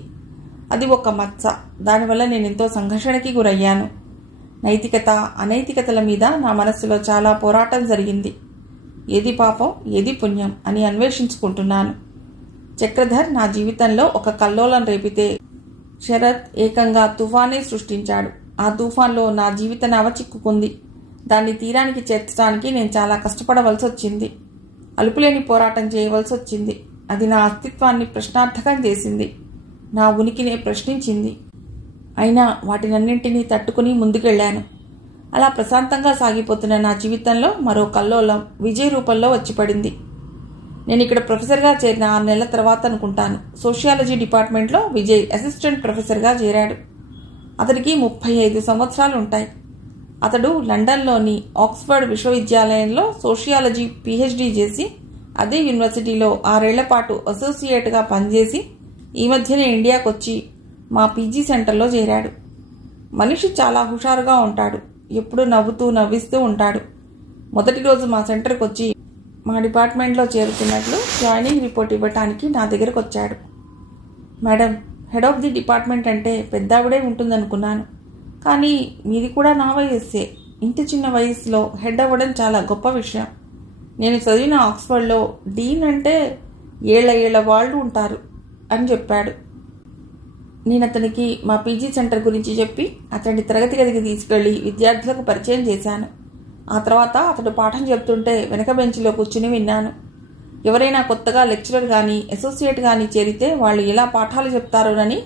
అది ఒక మచ్చ. దానివల్ల నేనెంతో సంఘర్షణకి గురయ్యాను. నైతికత, అనైతికతల మీద నా మనస్సులో చాలా పోరాటం జరిగింది. ఏది పాపం, ఏది పుణ్యం అని అన్వేషించుకుంటున్నాను. చక్రధర్ నా జీవితంలో ఒక కల్లోలం రేపితే శరత్ ఏకంగా తుఫానే సృష్టించాడు. ఆ తుఫాన్లో నా జీవిత నవ చిక్కుకుంది. దాన్ని తీరానికి చేర్చడానికి నేను చాలా కష్టపడవలసి వచ్చింది. అలుపులేని పోరాటం చేయవలసి వచ్చింది. అది నా అస్తిత్వాన్ని ప్రశ్నార్థకం చేసింది. నా ఉనికినే ప్రశ్నించింది. అయినా వాటినన్నింటినీ తట్టుకుని ముందుకెళ్లాను. అలా ప్రశాంతంగా సాగిపోతున్న నా జీవితంలో మరో కల్లోలం విజయ్ రూపంలో వచ్చిపడింది. నేను ఇక్కడ ప్రొఫెసర్గా చేరిన 6 నెలల తర్వాత అనుకుంటాను, సోషియాలజీ డిపార్ట్మెంట్లో విజయ్ అసిస్టెంట్ ప్రొఫెసర్గా చేరాడు. అతడికి 35 సంవత్సరాలు ఉంటాయి. అతడు లండన్లోని ఆక్స్ఫర్డ్ విశ్వవిద్యాలయంలో సోషియాలజీ PhD చేసి అదే యూనివర్సిటీలో 6 ఏళ్ల పాటు అసోసియేట్గా పనిచేసి ఈ మధ్యనే ఇండియాకు వచ్చి మా పీజీ సెంటర్లో చేరాడు. మనిషి చాలా హుషారుగా ఉంటాడు. ఎప్పుడూ నవ్విస్తూ ఉంటాడు. మొదటి రోజు మా సెంటర్కి వచ్చి మా డిపార్ట్మెంట్లో చేరుతున్నట్లు జాయినింగ్ రిపోర్ట్ ఇవ్వటానికి నా దగ్గరకు వచ్చాడు. Madam, head of the department అంటే పెద్దావిడే ఉంటుందనుకున్నాను. కానీ మీది కూడా నా వయస్సే. ఇంత చిన్న వయసులో హెడ్ అవ్వడం చాలా గొప్ప విషయం. నేను చదివిన ఆక్స్ఫర్డ్లో డీన్ అంటే ఏళ్ల వాళ్ళు ఉంటారు అని చెప్పాడు. నేను అతనికి మా పీజీ సెంటర్ గురించి చెప్పి అతన్ని తరగతి గదికి తీసుకెళ్లి విద్యార్థులకు పరిచయం చేశాను. ఆ తర్వాత అతడు పాఠం చెప్తుంటే వెనక బెంచ్లో కూర్చుని విన్నాను. ఎవరైనా కొత్తగా లెక్చరర్ కానీ అసోసియేట్ కానీ చేరితే వాళ్ళు ఎలా పాఠాలు చెప్తారోనని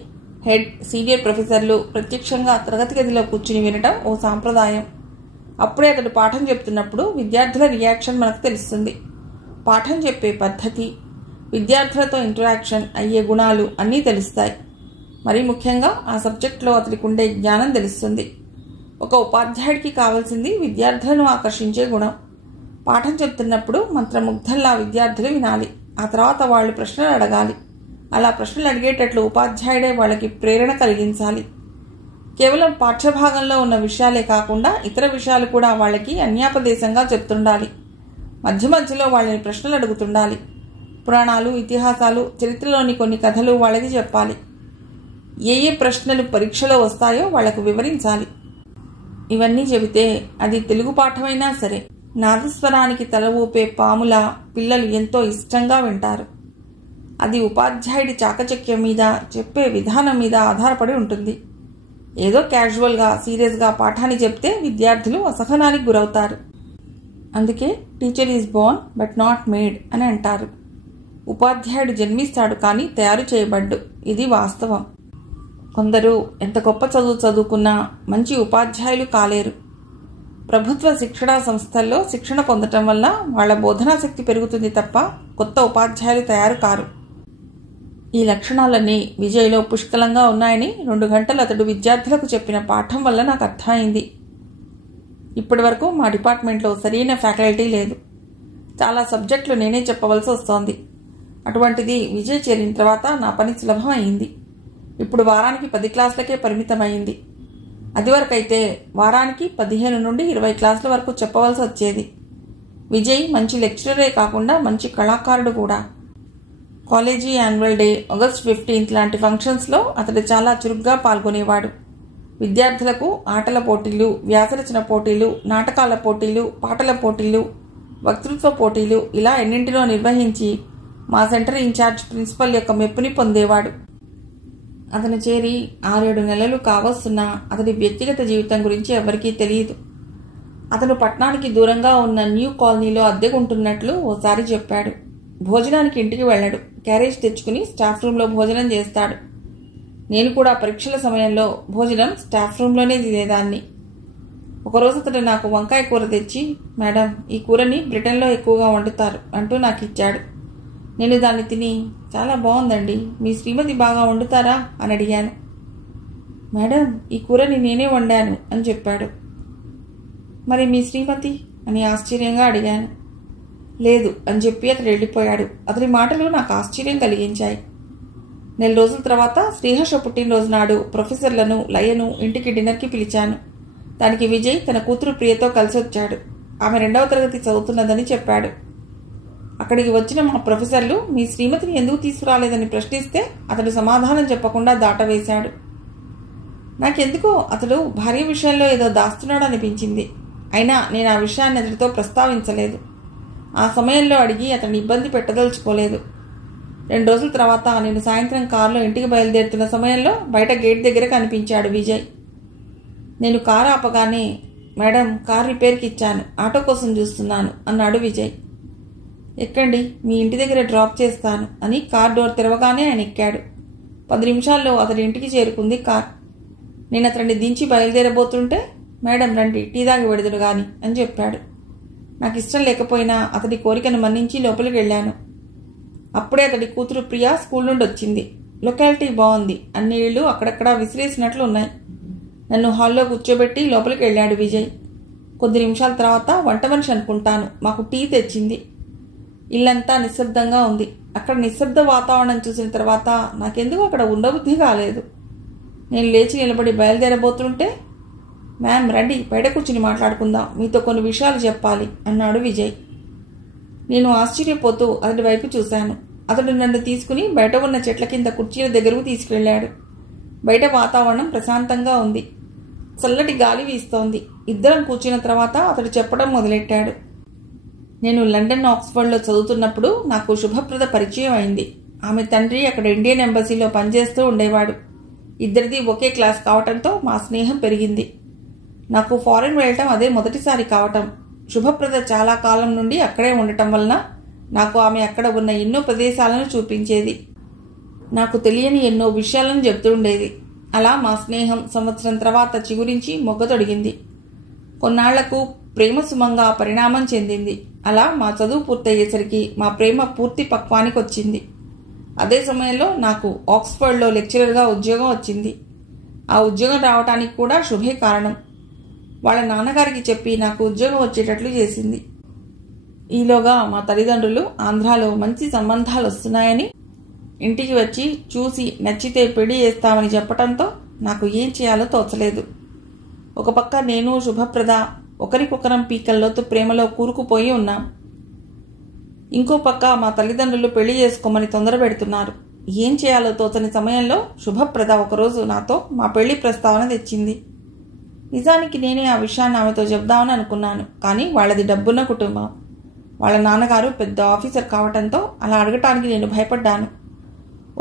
హెడ్, సీనియర్ ప్రొఫెసర్లు ప్రత్యక్షంగా తరగతి గదిలో కూర్చుని వినటం ఓ సాంప్రదాయం. అప్పుడే అతడు పాఠం చెప్తున్నప్పుడు విద్యార్థుల రియాక్షన్ మనకు తెలుస్తుంది. పాఠం చెప్పే పద్ధతి, విద్యార్థులతో ఇంటరాక్షన్ అయ్యే గుణాలు అన్నీ తెలుస్తాయి. మరీ ముఖ్యంగా ఆ సబ్జెక్టులో అతడికి ఉండే జ్ఞానం తెలుస్తుంది. ఒక ఉపాధ్యాయుడికి కావాల్సింది విద్యార్థులను ఆకర్షించే గుణం. పాఠం చెప్తున్నప్పుడు మంత్రముగ్ధంలా విద్యార్థులు వినాలి. ఆ తర్వాత వాళ్ళు ప్రశ్నలు అడగాలి. అలా ప్రశ్నలు అడిగేటట్లు ఉపాధ్యాయుడే వాళ్ళకి ప్రేరణ కలిగించాలి. కేవలం పాఠ్యభాగంలో ఉన్న విషయాలే కాకుండా ఇతర విషయాలు కూడా వాళ్ళకి అన్యాపదేశంగా చెప్తుండాలి. మధ్య మధ్యలో వాళ్ళని ప్రశ్నలు అడుగుతుండాలి. పురాణాలు, ఇతిహాసాలు, చరిత్రలోని కొన్ని కథలు వాళ్ళకి చెప్పాలి. ఏ ప్రశ్నలు పరీక్షలో వస్తాయో వాళ్లకు వివరించాలి. ఇవన్నీ చెబితే అది తెలుగు పాఠమైనా సరే నాదస్వరానికి తల ఊపే పాముల పిల్లలు ఎంతో ఇష్టంగా వింటారు. అది ఉపాధ్యాయుడి చాకచక్యం మీద, చెప్పే విధానం మీద ఆధారపడి ఉంటుంది. ఏదో క్యాజువల్గా, సీరియస్గా పాఠాన్ని చెప్తే విద్యార్థులు అసహనానికి గురవుతారు. అందుకే teacher is Born but not made అని అంటారు. ఉపాధ్యాయుడు జన్మిస్తాడు కానీ తయారు చేయబడ్డు. ఇది వాస్తవం. కొందరు ఎంత గొప్ప చదువుకున్నా మంచి ఉపాధ్యాయులు కాలేరు. ప్రభుత్వ శిక్షణా సంస్థల్లో శిక్షణ పొందటం వల్ల వాళ్ల బోధనా శక్తి పెరుగుతుంది తప్ప కొత్త ఉపాధ్యాయులు తయారు కారు. ఈ లక్షణాలన్నీ విజయ్లో పుష్కలంగా ఉన్నాయని 2 గంటలు అతడు విద్యార్థులకు చెప్పిన పాఠం వల్ల నాకు అర్థమైంది. ఇప్పటి వరకు మా డిపార్ట్మెంట్లో సరైన ఫ్యాకల్టీ లేదు. చాలా సబ్జెక్టులు నేనే చెప్పవలసి వస్తోంది. అటువంటిది విజయ్ చేరిన తర్వాత నా పని సులభం అయింది. ఇప్పుడు వారానికి 10 క్లాసులకే పరిమితమైంది. అదివరకైతే వారానికి 15 నుండి 20 క్లాసుల వరకు చెప్పవలసి వచ్చేది. విజయ్ మంచి లెక్చరరే కాకుండా మంచి కళాకారుడు కూడా. కాలేజీ యాన్యువల్ డే, ఆగస్ట్ 15 లాంటి ఫంక్షన్స్లో అతడు చాలా చురుగ్గా పాల్గొనేవాడు. విద్యార్థులకు ఆటల పోటీలు, వ్యాసరచన పోటీలు, నాటకాల పోటీలు, పాటల పోటీలు, వక్తృత్వ పోటీలు ఇలా ఎన్నింటినో నిర్వహించి మా సెంటర్ ఇన్ఛార్జ్ ప్రిన్సిపల్ యొక్క మెప్పుని పొందేవాడు. అతను చేరి 6-7 నెలలు కావస్తున్నా అతడి వ్యక్తిగత జీవితం గురించి ఎవరికీ తెలియదు. అతను పట్టణానికి దూరంగా ఉన్న న్యూ కాలనీలో అద్దెకుంటున్నట్లు ఓసారి చెప్పాడు. భోజనానికి ఇంటికి వెళ్ళాడు. క్యారేజ్ తెచ్చుకుని స్టాఫ్ రూమ్లో భోజనం చేస్తాడు. నేను కూడా పరీక్షల సమయంలో భోజనం స్టాఫ్ రూమ్లోనే తినేదాన్ని. ఒకరోజు అతడు నాకు వంకాయ కూర తెచ్చి, మేడం, ఈ కూరని బ్రిటన్లో ఎక్కువగా వండుతారు అంటూ నాకు ఇచ్చాడు. నేను దాన్ని తిని, చాలా బాగుందండి, మీ శ్రీమతి బాగా వండుతారా అని అడిగాను. మేడం, ఈ కూరని నేనే వండాను అని చెప్పాడు. మరి మీ శ్రీమతి అని ఆశ్చర్యంగా అడిగాను. లేదు అని చెప్పి అతడు వెళ్ళిపోయాడు. అతడి మాటలు నాకు ఆశ్చర్యం కలిగించాయి. 4 రోజుల తర్వాత శ్రీహర్ష పుట్టినరోజు నాడు ప్రొఫెసర్లను, లయను ఇంటికి డిన్నర్కి పిలిచాను. దానికి విజయ్ తన కూతురు ప్రియతో కలిసి వచ్చాడు. ఆమె 2వ తరగతి చదువుతున్నదని చెప్పాడు. అక్కడికి వచ్చిన మా ప్రొఫెసర్లు మీ శ్రీమతిని ఎందుకు తీసుకురాలేదని ప్రశ్నిస్తే అతడు సమాధానం చెప్పకుండా దాటవేశాడు. నాకెందుకో అతడు భార్య విషయంలో ఏదో దాస్తున్నాడు అనిపించింది. అయినా నేను ఆ విషయాన్ని అతడితో ప్రస్తావించలేదు. ఆ సమయంలో అడిగి అతన్ని ఇబ్బంది పెట్టదలుచుకోలేదు. 2 రోజుల తర్వాత నేను సాయంత్రం కారులో ఇంటికి బయలుదేరుతున్న సమయంలో బయట గేట్ దగ్గర కనిపించాడు విజయ్. నేను కారు ఆపగానే, మేడం, కారు రిపేర్కి ఇచ్చాను, ఆటో కోసం చూస్తున్నాను అన్నాడు విజయ్. ఎక్కండి, మీ ఇంటి దగ్గర డ్రాప్ చేస్తాను అని కార్ డోర్ తెరవగానే ఆయన ఎక్కాడు. 10 నిమిషాల్లో అతడి ఇంటికి చేరుకుంది కార్. నేను అతడిని దించి బయలుదేరబోతుంటే, మేడం రండి, టీ తాగి వెడుదురు గాని అని చెప్పాడు. నాకు ఇష్టం లేకపోయినా అతడి కోరికను మన్నించి లోపలికి వెళ్ళాను. అప్పుడే అతడి కూతురు ప్రియా స్కూల్ నుండి వచ్చింది. లొకాలిటీ బాగుంది, అన్ని ఇళ్ళు అక్కడక్కడా విసిరేసినట్లు ఉన్నాయి. నన్ను హాల్లో కూర్చోబెట్టి లోపలికి వెళ్ళాడు విజయ్. కొద్ది నిమిషాల తర్వాత వంట మనిషి అనుకుంటాను మాకు టీ తెచ్చింది. ఇల్లంతా నిశ్శబ్దంగా ఉంది. అక్కడ నిశ్శబ్ద వాతావరణం చూసిన తర్వాత నాకెందుకు అక్కడ ఉండబుద్ధి కాలేదు. నేను లేచి నిలబడి బయలుదేరబోతుంటే, మ్యామ్ రండి, బయట కూర్చుని మాట్లాడుకుందాం, మీతో కొన్ని విషయాలు చెప్పాలి అన్నాడు విజయ్. నేను ఆశ్చర్యపోతూ అతడి వైపు చూశాను. అతడు నన్ను తీసుకుని బయట ఉన్న చెట్ల కింద కుర్చీల దగ్గరకు తీసుకెళ్లాడు. బయట వాతావరణం ప్రశాంతంగా ఉంది. చల్లటి గాలి వీస్తోంది. ఇద్దరం కూర్చున్న తర్వాత అతడు చెప్పడం మొదలెట్టాడు. నేను లండన్, ఆక్స్ఫర్డ్లో చదువుతున్నప్పుడు నాకు శుభప్రద పరిచయం అయింది. ఆమె తండ్రి అక్కడ ఇండియన్ ఎంబసీలో పనిచేస్తూ ఉండేవాడు. ఇద్దరిది ఒకే క్లాస్ కావటంతో మా స్నేహం పెరిగింది. నాకు ఫారెన్ వెళ్ళటం అదే మొదటిసారి కావటం. శుభప్రద చాలా కాలం నుండి అక్కడే ఉండటం వలన నాకు ఆమె అక్కడ ఉన్న ఎన్నో ప్రదేశాలను చూపించేది. నాకు తెలియని ఎన్నో విషయాలను చెప్తూ ఉండేది. అలా మా స్నేహం సంవత్సరం తర్వాత చిగురించి మొగ్గతొడిగింది. కొన్నాళ్లకు ప్రేమ సుమంగా పరిణామం చెందింది. అలా మా చదువు పూర్తయ్యేసరికి మా ప్రేమ పూర్తి పక్వానికి వచ్చింది. అదే సమయంలో నాకు ఆక్స్ఫర్డ్లో లెక్చరర్గా ఉద్యోగం వచ్చింది. ఆ ఉద్యోగం రావటానికి కూడా శుభే కారణం. వాళ్ళ నాన్నగారికి చెప్పి నాకు ఉద్యోగం వచ్చేటట్లు చేసింది. ఈలోగా మా తల్లిదండ్రులు ఆంధ్రాలో మంచి సంబంధాలు వస్తున్నాయని ఇంటికి వచ్చి చూసి నచ్చితే పెళ్లి చేస్తామని చెప్పటంతో నాకు ఏం చేయాలో తోచలేదు. ఒక పక్క నేను, శుభప్రద ఒకరికొకరం పీకల్లోతు ప్రేమలో కూరుకుపోయి ఉన్నాం. ఇంకో పక్క మా తల్లిదండ్రులు పెళ్లి చేసుకోమని తొందర పెడుతున్నారు. ఏం చేయాలో తోచని సమయంలో శుభప్రద ఒకరోజు నాతో మా పెళ్లి ప్రస్తావన తెచ్చింది. నిజానికి నేనే ఆ విషయాన్ని ఆమెతో చెప్దామని అనుకున్నాను. కానీ వాళ్ళది డబ్బున్న కుటుంబం. వాళ్ళ నాన్నగారు పెద్ద ఆఫీసర్ కావటంతో అలా అడగటానికి నేను భయపడ్డాను.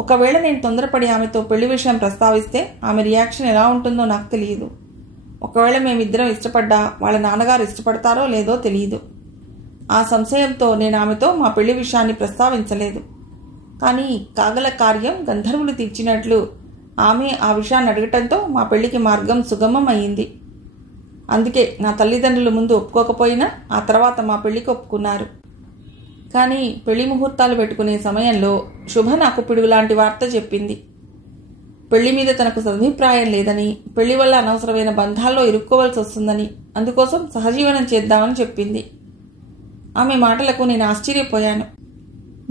ఒకవేళ నేను తొందరపడి ఆమెతో పెళ్లి విషయం ప్రస్తావిస్తే ఆమె రియాక్షన్ ఎలా ఉంటుందో నాకు తెలియదు. ఒకవేళ మేమిద్దరం ఇష్టపడ్డా వాళ్ళ నాన్నగారు ఇష్టపడతారో లేదో తెలియదు. ఆ సంశయంతో నేను ఆమెతో మా పెళ్లి విషయాన్ని ప్రస్తావించలేదు. కానీ కాగల కార్యం గంధర్వులు తీర్చినట్లు ఆమె ఆ విషయాన్ని అడగటంతో మా పెళ్లికి మార్గం సుగమం అయ్యింది. అందుకే నా తల్లిదండ్రుల ముందు ఒప్పుకోకపోయినా ఆ తర్వాత మా పెళ్లికి ఒప్పుకున్నారు. కానీ పెళ్లి ముహూర్తాలు పెట్టుకునే సమయంలో శుభ నాకు పిడుగులాంటి వార్త చెప్పింది. పెళ్లి మీద తనకు సదభిప్రాయం లేదని, పెళ్లి వల్ల అనవసరమైన బంధాల్లో ఇరుక్కోవలసి వస్తుందని, అందుకోసం సహజీవనం చేద్దామని చెప్పింది. ఆమె మాటలకు నేను ఆశ్చర్యపోయాను.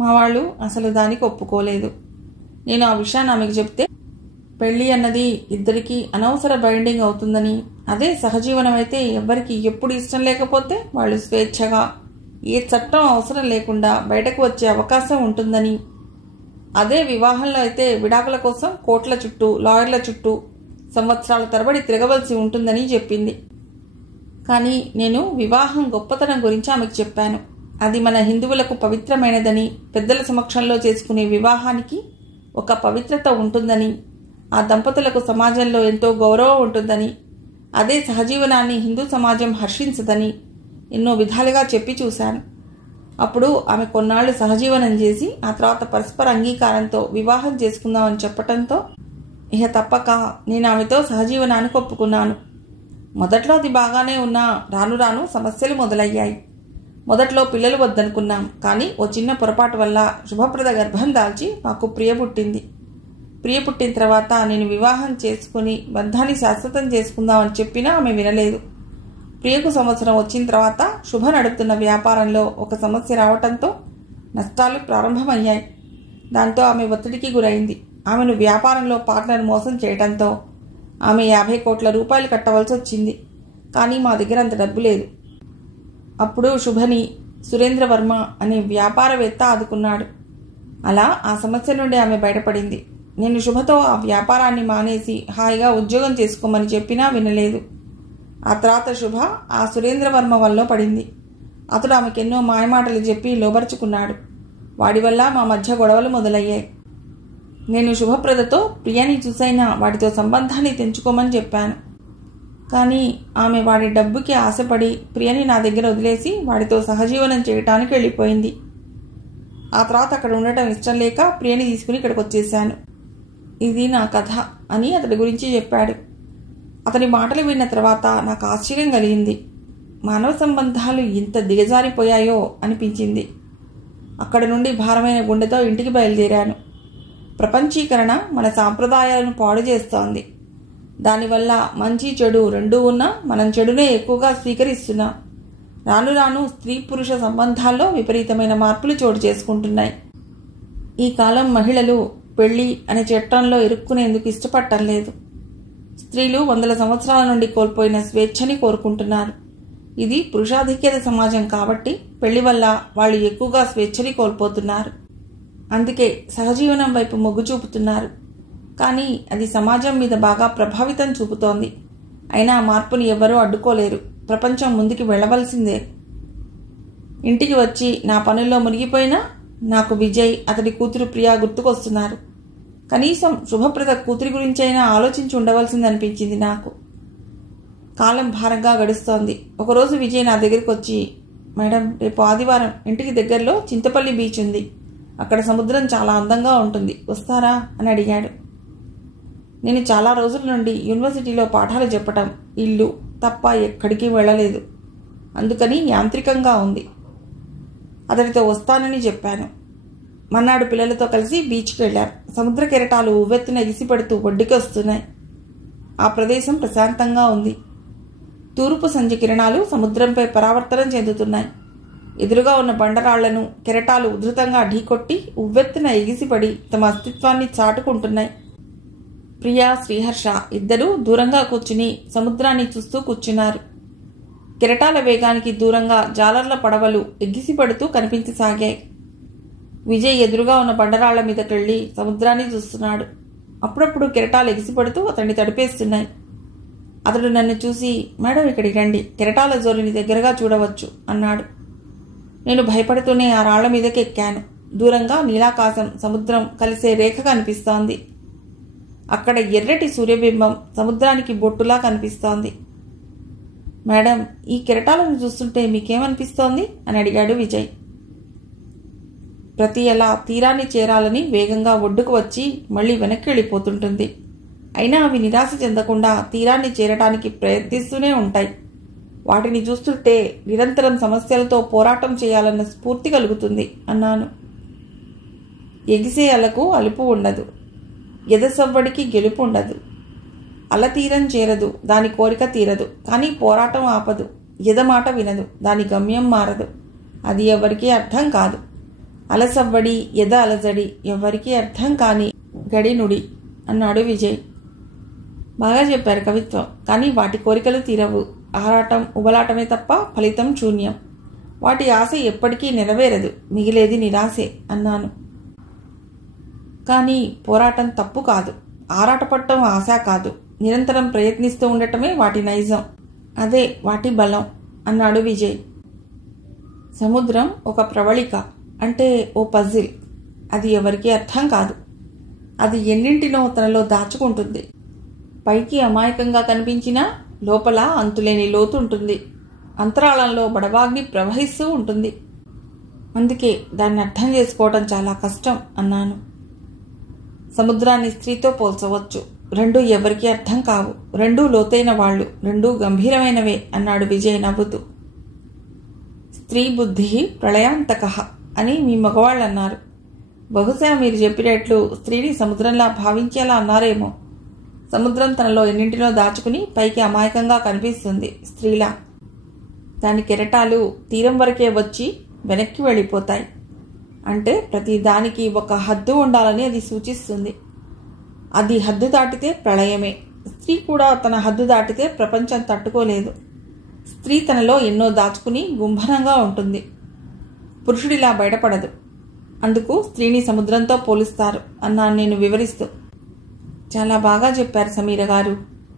మా వాళ్ళు అసలు దానికి ఒప్పుకోలేదు. నేను ఆ విషయాన్ని ఆమెకు చెప్తే పెళ్లి అన్నది ఇద్దరికీ అనవసర బైండింగ్ అవుతుందని, అదే సహజీవనం అయితే ఎవ్వరికి ఎప్పుడు ఇష్టం లేకపోతే వాళ్ళు స్వేచ్ఛగా ఏ చట్టం అవసరం లేకుండా బయటకు వచ్చే అవకాశం ఉంటుందని, అదే వివాహంలో అయితే విడాకుల కోసం కోర్టుల చుట్టూ లాయర్ల చుట్టూ సంవత్సరాల తరబడి తిరగవలసి ఉంటుందని చెప్పింది. కానీ నేను వివాహం గొప్పతనం గురించి ఆమెకు చెప్పాను. అది మన హిందువులకు పవిత్రమైనదని, పెద్దల సమక్షంలో చేసుకునే వివాహానికి ఒక పవిత్రత ఉంటుందని, ఆ దంపతులకు సమాజంలో ఎంతో గౌరవం ఉంటుందని, అదే సహజీవనాన్ని హిందూ సమాజం హర్షించదని ఎన్నో విధాలుగా చెప్పి చూశాను. అప్పుడు ఆమె కొన్నాళ్లు సహజీవనం చేసి ఆ తర్వాత పరస్పర అంగీకారంతో వివాహం చేసుకుందామని చెప్పటంతో ఇహ తప్పక నేను ఆమెతో సహజీవనానికి ఒప్పుకున్నాను. మొదట్లో అది బాగానే ఉన్నా రాను రాను సమస్యలు మొదలయ్యాయి. మొదట్లో పిల్లలు వద్దనుకున్నాం. కానీ ఓ చిన్న పొరపాటు వల్ల శుభప్రద గర్భం దాల్చి మాకు ప్రియ పుట్టింది. ప్రియ పుట్టిన తర్వాత నేను వివాహం చేసుకుని బంధాన్ని శాశ్వతం చేసుకుందామని చెప్పినా ఆమె వినలేదు. ప్రియకు సంవత్సరం వచ్చిన తర్వాత శుభ నడుపుతున్న వ్యాపారంలో ఒక సమస్య రావటంతో నష్టాలు ప్రారంభమయ్యాయి. దాంతో ఆమె ఒత్తిడికి గురైంది. ఆమెను వ్యాపారంలో పార్ట్నర్ మోసం చేయడంతో ఆమె 50 కోట్ల రూపాయలు కట్టవలసి వచ్చింది. కానీ మా దగ్గర అంత డబ్బు లేదు. అప్పుడు శుభని సురేంద్ర వర్మ అనే వ్యాపారవేత్త ఆదుకున్నాడు. అలా ఆ సమస్య నుండి ఆమె బయటపడింది. నేను శుభతో ఆ వ్యాపారాన్ని మానేసి హాయిగా ఉద్యోగం చేసుకోమని చెప్పినా వినలేదు. ఆ తర్వాత శుభ ఆ సురేంద్ర వర్మ వల్ల పడింది. అతడు ఆమెకెన్నో మాయమాటలు చెప్పి లోబరుచుకున్నాడు. వాడి వల్ల మా మధ్య గొడవలు మొదలయ్యాయి. నేను శుభప్రదతో ప్రియని చూసైనా వాడితో సంబంధాన్ని తెంచుకోమని చెప్పాను. కానీ ఆమె వాడి డబ్బుకి ఆశపడి ప్రియని నా దగ్గర వదిలేసి వాడితో సహజీవనం చేయటానికి వెళ్ళిపోయింది. ఆ తర్వాత అక్కడ ఉండటం ఇష్టం లేక ప్రియని తీసుకుని ఇక్కడికి వచ్చేసాను. ఇది నా కథ అని అతడి గురించి చెప్పాడు. అతని మాటలు విన్న తర్వాత నాకు ఆశ్చర్యం కలిగింది. మానవ సంబంధాలు ఇంత దిగజారిపోయాయో అనిపించింది. అక్కడ నుండి భారమైన గుండెతో ఇంటికి బయలుదేరాను. ప్రపంచీకరణ మన సాంప్రదాయాలను పాడు చేస్తోంది. దానివల్ల మంచి చెడు రెండూ ఉన్నా మనం చెడునే ఎక్కువగా స్వీకరిస్తున్నాం. రాను రాను స్త్రీ పురుష సంబంధాల్లో విపరీతమైన మార్పులు చోటు చేసుకుంటున్నాయి. ఈ కాలం మహిళలు పెళ్లి అనే చట్టంలో ఇరుక్కునేందుకు ఇష్టపడటం లేదు. స్త్రీలు 100 సంవత్సరాల నుండి కోల్పోయిన స్వేచ్ఛని కోరుకుంటున్నారు. ఇది పురుషాధిక్యత సమాజం కాబట్టి పెళ్లి వల్ల వాళ్ళు ఎక్కువగా స్వేచ్ఛని కోల్పోతున్నారు. అందుకే సహజీవనం వైపు మొగ్గు చూపుతున్నారు. కానీ అది సమాజం మీద బాగా ప్రభావితం చూపుతోంది. అయినా ఆ మార్పుని ఎవ్వరూ అడ్డుకోలేరు. ప్రపంచం ముందుకు వెళ్ళవలసిందే. ఇంటికి వచ్చి నా పనుల్లో మునిగిపోయినా నాకు విజయ్, అతడి కూతురు ప్రియా గుర్తుకొస్తున్నారు. కనీసం శుభప్రద కూతురి గురించైనా ఆలోచించి ఉండవలసిందనిపించింది నాకు. కాలం భారంగా గడుస్తోంది. ఒకరోజు విజయ్ నా దగ్గరికి వచ్చి, మేడం, రేపు ఆదివారం ఇంటికి దగ్గరలో చింతపల్లి బీచ్ ఉంది. అక్కడ సముద్రం చాలా అందంగా ఉంటుంది, వస్తారా అని అడిగాడు. నేను చాలా రోజుల నుండి యూనివర్సిటీలో పాఠాలు చెప్పటం, ఇల్లు తప్ప ఎక్కడికి వెళ్ళలేదు. అందుకని యాంత్రికంగా ఉంది. అతడితో వస్తానని చెప్పాను. మన్నాడు పిల్లలతో కలిసి బీచ్కి వెళ్ళారు. సముద్ర కెరటాలు ఉవ్వెత్తున ఎగిసిపడుతూ ఒడ్డుకి వస్తున్నాయి. ఆ ప్రదేశం ప్రశాంతంగా ఉంది. తూర్పు సంధ్య కిరణాలు సముద్రంపై పరావర్తనం చెందుతున్నాయి. ఎదురుగా ఉన్న బండరాళ్లను కెరటాలు ఉధృతంగా ఢీకొట్టి ఉవ్వెత్తున ఎగిసిపడి తమ అస్తిత్వాన్ని చాటుకుంటున్నాయి. ప్రియా, శ్రీహర్ష ఇద్దరూ దూరంగా కూర్చుని సముద్రాన్ని చూస్తూ కూర్చున్నారు. కెరటాల వేగానికి దూరంగా జాలర్ల పడవలు ఎగిసిపడుతూ కనిపించసాగాయి. విజయ్ ఎదురుగా ఉన్న బండరాళ్ల మీదకెళ్లి సముద్రాన్ని చూస్తున్నాడు. అప్పుడప్పుడు కెరటాలు ఎగిసిపడుతూ అతన్ని తడిపేస్తున్నాయి. అతడు నన్ను చూసి, మేడం ఇక్కడికి రండి, కెరటాల జోలిని దగ్గరగా చూడవచ్చు అన్నాడు. నేను భయపడుతూనే ఆ రాళ్ల మీదకి ఎక్కాను. దూరంగా నీలాకాశం, సముద్రం కలిసే రేఖ కనిపిస్తోంది. అక్కడ ఎర్రటి సూర్యబింబం సముద్రానికి బొట్టులా కనిపిస్తోంది. మేడం, ఈ కెరటాలను చూస్తుంటే మీకేమనిపిస్తోంది అని అడిగాడు విజయ్. ప్రతి ఎలా తీరాన్ని చేరాలని వేగంగా ఒడ్డుకు వచ్చి మళ్లీ వెనక్కి వెళ్ళిపోతుంటుంది. అయినా అవి నిరాశ చెందకుండా తీరాన్ని చేరటానికి ప్రయత్నిస్తూనే ఉంటాయి. వాటిని చూస్తుంటే నిరంతరం సమస్యలతో పోరాటం చేయాలన్న స్ఫూర్తి కలుగుతుంది అన్నాను. ఎగిసే అలకు అలుపు ఉండదు, ఎదసవ్వడికి గెలుపు ఉండదు. అల తీరం చేరదు, దాని కోరిక తీరదు, కానీ పోరాటం ఆపదు. ఎదమాట వినదు, దాని గమ్యం మారదు. అది ఎవరికీ అర్థం కాదు. అలసవ్వడి, ఎద అలజడి ఎవరికీ అర్థం కాని గడినుడి అన్నాడు విజయ్. బాగా చెప్పారు కవిత్వం. కానీ వాటి కోరికలు తీరవు. ఆరాటం ఉబలాటమే తప్ప ఫలితం శూన్యం. వాటి ఆశ ఎప్పటికీ నెరవేరదు, మిగిలేది నిరాశే అన్నాను. కానీ పోరాటం తప్పు కాదు, ఆరాటపడటం ఆశ కాదు. నిరంతరం ప్రయత్నిస్తూ ఉండటమే వాటి నైజం, అదే వాటి బలం అన్నాడు విజయ్. సముద్రం ఒక ప్రవళిక, అంటే ఓ పజిల్. అది ఎవరికీ అర్థం కాదు. అది ఎన్నింటినో తనలో దాచుకుంటుంది. పైకి అమాయకంగా కనిపించినా లోపల అంతులేని లోతు ఉంటుంది. అంతరాళంలో బడబాగ్ని ప్రవహిస్తూ ఉంటుంది. అందుకే దాన్ని అర్థం చేసుకోవడం చాలా కష్టం అన్నాను. సముద్రాన్ని స్త్రీతో పోల్చవచ్చు. రెండూ ఎవరికీ అర్థం కావు. రెండూ లోతైన వాళ్ళు, రెండూ గంభీరమైనవే అన్నాడు విజయ్ నవ్వుతూ. స్త్రీ బుద్ధి ప్రళయాంతకః అని మీ మగవాళ్ళు అన్నారు. బహుశా మీరు చెప్పినట్లు స్త్రీని సముద్రంలా భావించేలా అన్నారేమో. సముద్రం తనలో ఎన్నింటినో దాచుకుని పైకి అమాయకంగా కనిపిస్తుంది స్త్రీలా. దాని కెరటాలు తీరం వరకే వచ్చి వెనక్కి వెళ్ళిపోతాయి. అంటే ప్రతి దానికి ఒక హద్దు ఉండాలని అది సూచిస్తుంది. అది హద్దు దాటితే ప్రళయమే. స్త్రీ కూడా తన హద్దు దాటితే ప్రపంచం తట్టుకోలేదు. స్త్రీ తనలో ఎన్నో దాచుకుని గుంభనంగా ఉంటుంది. పురుషుడిలా బయటపడదు. అందుకు స్త్రీని సముద్రంతో పోలుస్తారు అన్నాను నేను వివరిస్తూ. చాలా బాగా చెప్పారు సమీర గారు.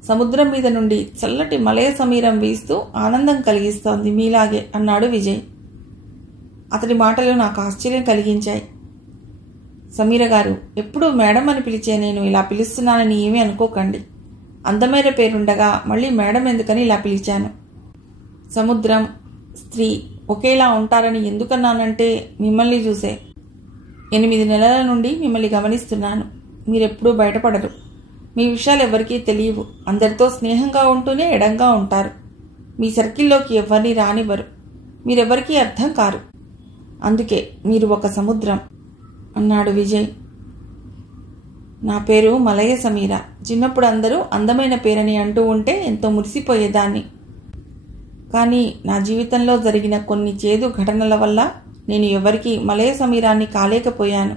సముద్రం మీద నుండి చల్లటి మలయ సమీరం వీస్తూ ఆనందం కలిగిస్తోంది మీలాగే అన్నాడు విజయ్. అతడి మాటలు నాకు ఆశ్చర్యం కలిగించాయి. సమీర గారు, ఎప్పుడూ మేడం అని పిలిచే నేను ఇలా పిలుస్తున్నానని ఏమీ అనుకోకండి. అందమైన పేరుండగా మళ్ళీ మేడం ఎందుకని ఇలా పిలిచాను. సముద్రం, స్త్రీ ఒకేలా ఉంటారని ఎందుకన్నానంటే మిమ్మల్ని చూసే. 8 నెలల నుండి మిమ్మల్ని గమనిస్తున్నాను. మీరెప్పుడూ బయటపడరు. మీ విషయాలు ఎవరికీ తెలియవు. అందరితో స్నేహంగా ఉంటూనే ఎడంగా ఉంటారు. మీ సర్కిల్లోకి ఎవరిని రానివ్వరు. మీరెవరికీ అర్థం కారు. అందుకే మీరు ఒక సముద్రం అన్నాడు విజయ్. నా పేరు మలయ సమీర. చిన్నప్పుడు అందరూ అందమైన పేరని అంటూ ఉంటే ఎంతో మురిసిపోయేదాన్ని. కానీ నా జీవితంలో జరిగిన కొన్ని చేదు ఘటనల వల్ల నేను ఎవరికీ మలయ సమీరాన్ని కాలేకపోయాను.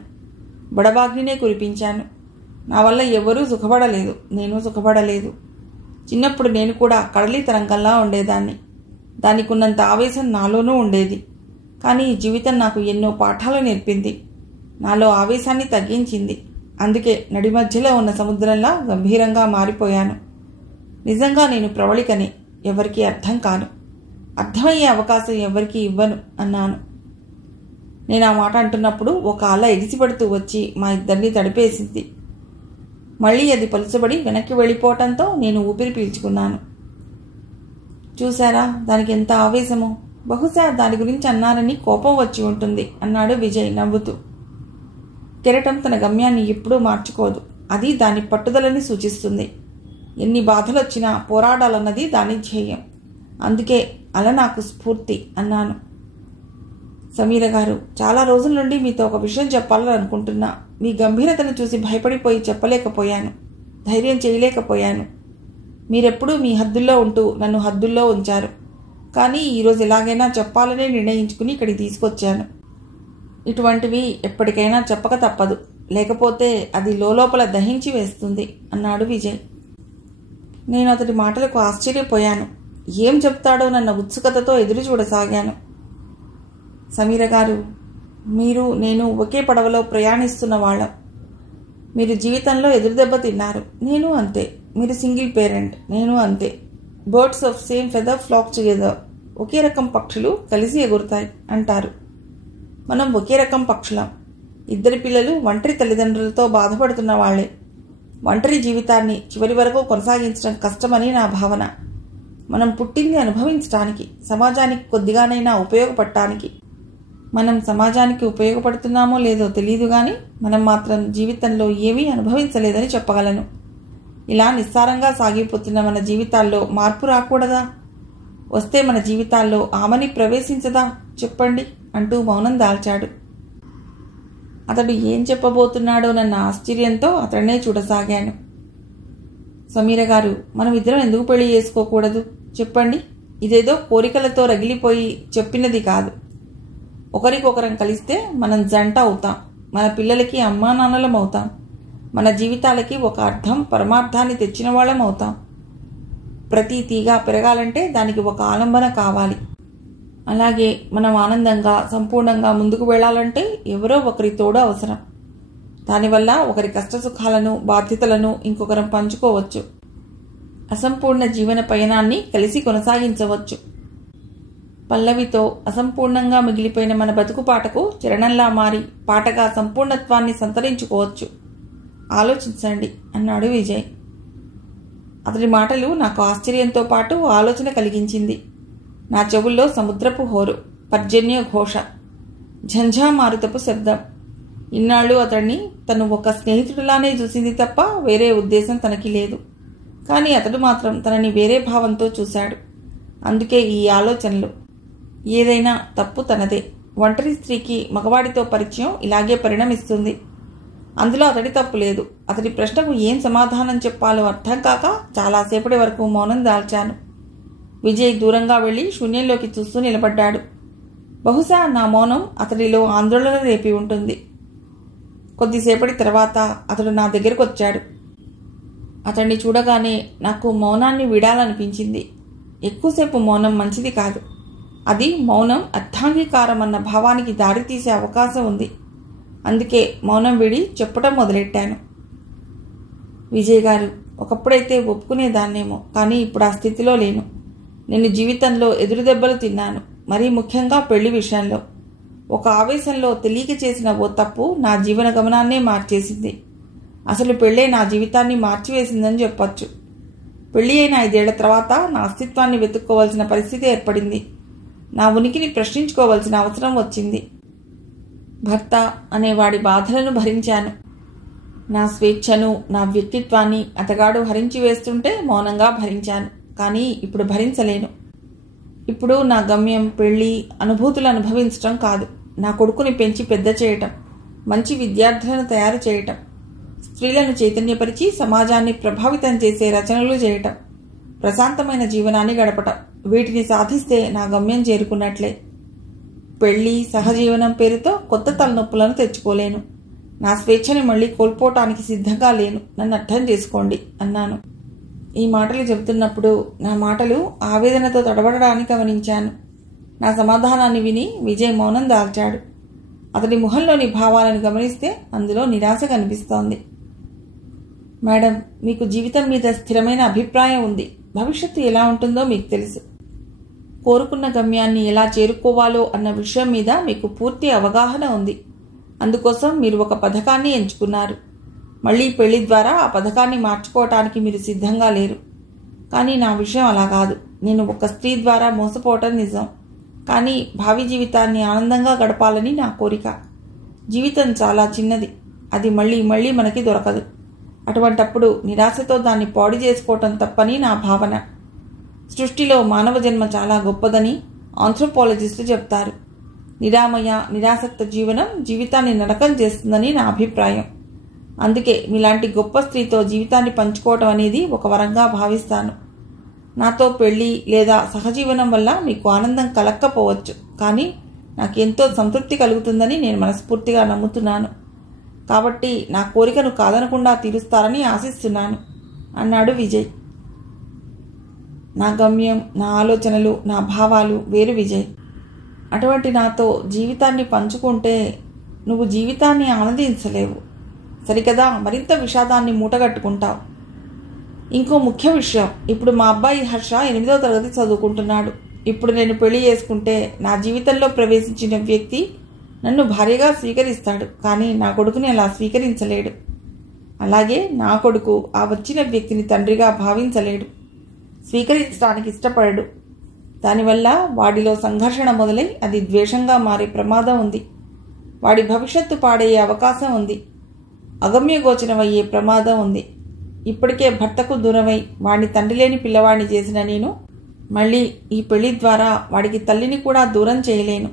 బడబాగ్నినే కురిపించాను. నా వల్ల ఎవరూ సుఖపడలేదు, నేను సుఖపడలేదు. చిన్నప్పుడు నేను కూడా కడలి తరంగంలా ఉండేదాన్ని. దానికి ఉన్నంత ఆవేశం నాలోనూ ఉండేది. కానీ జీవితం నాకు ఎన్నో పాఠాలు నేర్పింది. నాలో ఆవేశాన్ని తగ్గించింది. అందుకే నడి మధ్యలో ఉన్న సముద్రంలా గంభీరంగా మారిపోయాను. నిజంగా నేను ప్రవళికనే, ఎవరికీ అర్థం కాను. అర్థమయ్యే అవకాశం ఎవరికీ ఇవ్వను అన్నాను. నేను ఆ మాట అంటున్నప్పుడు ఒక అల ఎగిసిపడుతూ వచ్చి మా ఇద్దరిని తడిపేసింది. మళ్ళీ అది పలుచబడి వెనక్కి వెళ్ళిపోవటంతో నేను ఊపిరి పీల్చుకున్నాను. చూశారా దానికి ఎంత ఆవేశమో. బహుశా దాని గురించి అన్నారని కోపం వచ్చి ఉంటుంది అన్నాడు విజయ్ నవ్వుతూ. కెరటం తన గమ్యాన్ని ఎప్పుడూ మార్చుకోదు. అది దాని పట్టుదలని సూచిస్తుంది. ఎన్ని బాధలొచ్చినా పోరాడాలన్నది దాని ధ్యేయం. అందుకే అలా నాకు స్ఫూర్తి అన్నాను. సమీర గారు, చాలా రోజుల నుండి మీతో ఒక విషయం చెప్పాలని అనుకుంటున్నా. మీ గంభీరతను చూసి భయపడిపోయి చెప్పలేకపోయాను, ధైర్యం చేయలేకపోయాను. మీరెప్పుడూ మీ హద్దుల్లో ఉంటూ నన్ను హద్దుల్లో ఉంచారు. కానీ ఈరోజు ఎలాగైనా చెప్పాలనే నిర్ణయించుకుని ఇక్కడికి తీసుకొచ్చాను. ఇటువంటివి ఎప్పటికైనా చెప్పక తప్పదు, లేకపోతే అది లోపల దహించి వేస్తుంది అన్నాడు విజయ్. నేను అతడి మాటలకు ఆశ్చర్యపోయాను. ఏం చెప్తాడో నన్న ఉత్సుకతతో ఎదురు చూడసాగాను. సమీర గారు, మీరు నేను ఒకే పడవలో ప్రయాణిస్తున్న వాళ్ళం. మీరు జీవితంలో ఎదురుదెబ్బ తిన్నారు, నేను అంతే. మీరు సింగిల్ పేరెంట్, నేను అంతే. Birds of same feather flock together. ఒకే రకం పక్షులు కలిసి ఎగురుతాయి అంటారు. మనం ఒకే రకం పక్షులం. ఇద్దరి పిల్లలు ఒంటరి తల్లిదండ్రులతో బాధపడుతున్న వాళ్లే. ఒంటరి జీవితాన్ని చివరి వరకు కొనసాగించడం కష్టమని నా భావన. మనం పుట్టింది అనుభవించడానికి, సమాజానికి కొద్దిగానైనా ఉపయోగపడటానికి. మనం సమాజానికి ఉపయోగపడుతున్నామో లేదో తెలియదు కానీ మనం మాత్రం జీవితంలో ఏమీ అనుభవించలేదని చెప్పగలను. ఇలా నిస్సారంగా సాగిపోతున్న మన జీవితాల్లో మార్పు రాకూడదా? వస్తే మన జీవితాల్లో ఆమెని ప్రవేశించదా చెప్పండి అంటూ మౌనం దాల్చాడు. అతడు ఏం చెప్పబోతున్నాడోనన్న ఆశ్చర్యంతో అతడనే చూడసాగాను. సమీర గారు, మనం ఇద్దరం ఎందుకు పెళ్లి చేసుకోకూడదు చెప్పండి? ఇదేదో కోరికలతో రగిలిపోయి చెప్పినది కాదు. ఒకరికొకరం కలిస్తే మనం జంట అవుతాం. మన పిల్లలకి అమ్మా నాన్నలం అవుతాం. మన జీవితాలకి ఒక అర్థం పరమార్థాన్ని తెచ్చిన వాళ్ళం అవుతాం. ప్రతి తీగ పెరగాలంటే దానికి ఒక ఆలంబన కావాలి. అలాగే మనం ఆనందంగా సంపూర్ణంగా ముందుకు వెళ్లాలంటే ఎవరో ఒకరి తోడు అవసరం. దానివల్ల ఒకరి కష్టసుఖాలను బాధ్యతలను ఇంకొకరం పంచుకోవచ్చు. అసంపూర్ణ జీవన పయనాన్ని కలిసి కొనసాగించవచ్చు. పల్లవితో అసంపూర్ణంగా మిగిలిపోయిన మన బతుకు పాటకు చరణంలా మారి పాటగా సంపూర్ణత్వాన్ని సంతరించుకోవచ్చు. ఆలోచించండి అన్నాడు విజయ్. అతడి మాటలు నాకు ఆశ్చర్యంతో పాటు ఆలోచన కలిగించింది. నా చెవుల్లో సముద్రపు హోరు, పర్జన్య ఘోష, ఝంఝామారుతపు శబ్దం. ఇన్నాళ్ళు అతడిని తను ఒక స్నేహితుడిలానే చూసింది తప్ప వేరే ఉద్దేశం తనకి లేదు. కానీ అతడు మాత్రం తనని వేరే భావంతో చూశాడు. అందుకే ఈ ఆలోచనలు. ఏదైనా తప్పు తనదే. ఒంటరి స్త్రీకి మగవాడితో పరిచయం ఇలాగే పరిణమిస్తుంది. అందులో అతడి తప్పు లేదు. అతడి ప్రశ్నకు ఏం సమాధానం చెప్పాలో అర్థం కాక చాలాసేపటి వరకు మౌనం దాల్చాను. విజయ్ దూరంగా వెళ్లి శూన్యంలోకి చూస్తూ నిలబడ్డాడు. బహుశా నా మౌనం అతడిలో ఆందోళన రేపి ఉంటుంది. కొద్దిసేపటి తర్వాత అతడు నా దగ్గరకు వచ్చాడు. అతన్ని చూడగానే నాకు మౌనాన్ని విడాలనిపించింది. ఎక్కువసేపు మౌనం మంచిది కాదు. అది మౌనం అర్థాంగీకారం అన్న భావానికి దారితీసే అవకాశం ఉంది. అందుకే మౌనం విడి చెప్పటం మొదలెట్టాను. విజయ్ గారు, ఒకప్పుడైతే ఒప్పుకునేదాన్నేమో, కానీ ఇప్పుడు ఆ స్థితిలో లేను. నేను జీవితంలో ఎదురు దెబ్బలు తిన్నాను. మరీ ముఖ్యంగా పెళ్లి విషయంలో. ఒక ఆవేశంలో తెలియక చేసిన ఓ తప్పు నా జీవన గమనాన్నే మార్చేసింది. అసలు పెళ్ళే నా జీవితాన్ని మార్చివేసిందని చెప్పొచ్చు. పెళ్లి అయిన 5 ఏళ్ల తర్వాత నా అస్తిత్వాన్ని వెతుక్కోవాల్సిన పరిస్థితి ఏర్పడింది. నా ఉనికిని ప్రశ్నించుకోవాల్సిన అవసరం వచ్చింది. భర్త అనేవాడి బాధలను భరించాను. నా స్వేచ్ఛను, నా వ్యక్తిత్వాన్ని అతగాడు హరించి వేస్తుంటే మౌనంగా భరించాను. కానీ ఇప్పుడు భరించలేను. ఇప్పుడు నా గమ్యం పెళ్లి, అనుభూతులు అనుభవించటం కాదు. నా కొడుకుని పెంచి పెద్ద చేయటం, మంచి విద్యార్థులను తయారు చేయటం, స్త్రీలను చైతన్యపరిచి సమాజాన్ని ప్రభావితం చేసే రచనలు చేయటం, ప్రశాంతమైన జీవనాన్ని గడపటం. వీటిని సాధిస్తే నా గమ్యం చేరుకున్నట్లే. పెళ్లి, సహజీవనం పేరుతో కొత్త తలనొప్పులను తెచ్చుకోలేను. నా స్వేచ్ఛని మళ్లీ కోల్పోవటానికి సిద్ధంగా లేను. నన్ను అర్థం చేసుకోండి అన్నాను. ఈ మాటలు చెబుతున్నప్పుడు నా మాటలు ఆవేదనతో తడబడడానికి గమనించాను. నా సమాధానాన్ని విని విజయ్ మౌనం దాల్చాడు. అతడి ముఖంలోని భావాలను గమనిస్తే అందులో నిరాశ కనిపిస్తోంది. మేడం, మీకు జీవితం మీద స్థిరమైన అభిప్రాయం ఉంది. భవిష్యత్తు ఎలా ఉంటుందో మీకు తెలుసు. కోరుకున్న గమ్యాన్ని ఎలా చేరుకోవాలో అన్న విషయం మీద మీకు పూర్తి అవగాహన ఉంది. అందుకోసం మీరు ఒక పథకాన్ని ఎంచుకున్నారు. మళ్లీ పెళ్లి ద్వారా ఆ పథకాన్ని మార్చుకోవటానికి మీరు సిద్ధంగా లేరు. కానీ నా విషయం అలా కాదు. నేను ఒక స్త్రీ ద్వారా మోసపోవటం నిజం. కానీ భావి జీవితాన్ని ఆనందంగా గడపాలని నా కోరిక. జీవితం చాలా చిన్నది. అది మళ్లీ మళ్లీ మనకి దొరకదు. అటువంటప్పుడు నిరాశతో దాన్ని పాడు చేసుకోవటం తప్పని నా భావన. సృష్టిలో మానవ జన్మ చాలా గొప్పదని ఆంథ్రోపాలజిస్టులు చెప్తారు. నిరామయ, నిరాసక్త జీవనం జీవితాన్ని నరకం చేస్తుందని నా అభిప్రాయం. అందుకే మీలాంటి గొప్ప స్త్రీతో జీవితాన్ని పంచుకోవటం అనేది ఒక వరంగా భావిస్తాను. నాతో పెళ్లి లేదా సహజీవనం వల్ల మీకు ఆనందం కలక్కపోవచ్చు, కానీ నాకెంతో సంతృప్తి కలుగుతుందని నేను మనస్ఫూర్తిగా నమ్ముతున్నాను. కాబట్టి నా కోరికను కాదనకుండా తీరుస్తారని ఆశిస్తున్నాను అన్నాడు విజయ్. నా గమ్యం, నా ఆలోచనలు, నా భావాలు వేరు విజయ్. అటువంటి నాతో జీవితాన్ని పంచుకుంటే నువ్వు జీవితాన్ని ఆనందించలేవు. సరికదా, మరింత విషాదాన్ని మూటగట్టుకుంటావు. ఇంకో ముఖ్య విషయం, ఇప్పుడు మా అబ్బాయి హర్ష 8వ తరగతి చదువుకుంటున్నాడు. ఇప్పుడు నేను పెళ్లి చేసుకుంటే నా జీవితంలో ప్రవేశించిన వ్యక్తి నన్ను భార్యగా స్వీకరిస్తాడు. కానీ నా కొడుకుని అలా స్వీకరించలేడు. అలాగే నా కొడుకు ఆ వచ్చిన వ్యక్తిని తండ్రిగా భావించలేడు, స్వీకరించడానికి ఇష్టపడడు. దానివల్ల వాడిలో సంఘర్షణ మొదలై అది ద్వేషంగా మారే ప్రమాదం ఉంది. వాడి భవిష్యత్తు పాడయ్యే అవకాశం ఉంది. అగమ్యగోచరమయ్యే ప్రమాదం ఉంది. ఇప్పటికే భర్తకు దూరమై వాడిని తండ్రి లేని పిల్లవాడిని చేసిన నేను మళ్ళీ ఈ పెళ్లి ద్వారా వాడికి తల్లిని కూడా దూరం చేయలేను.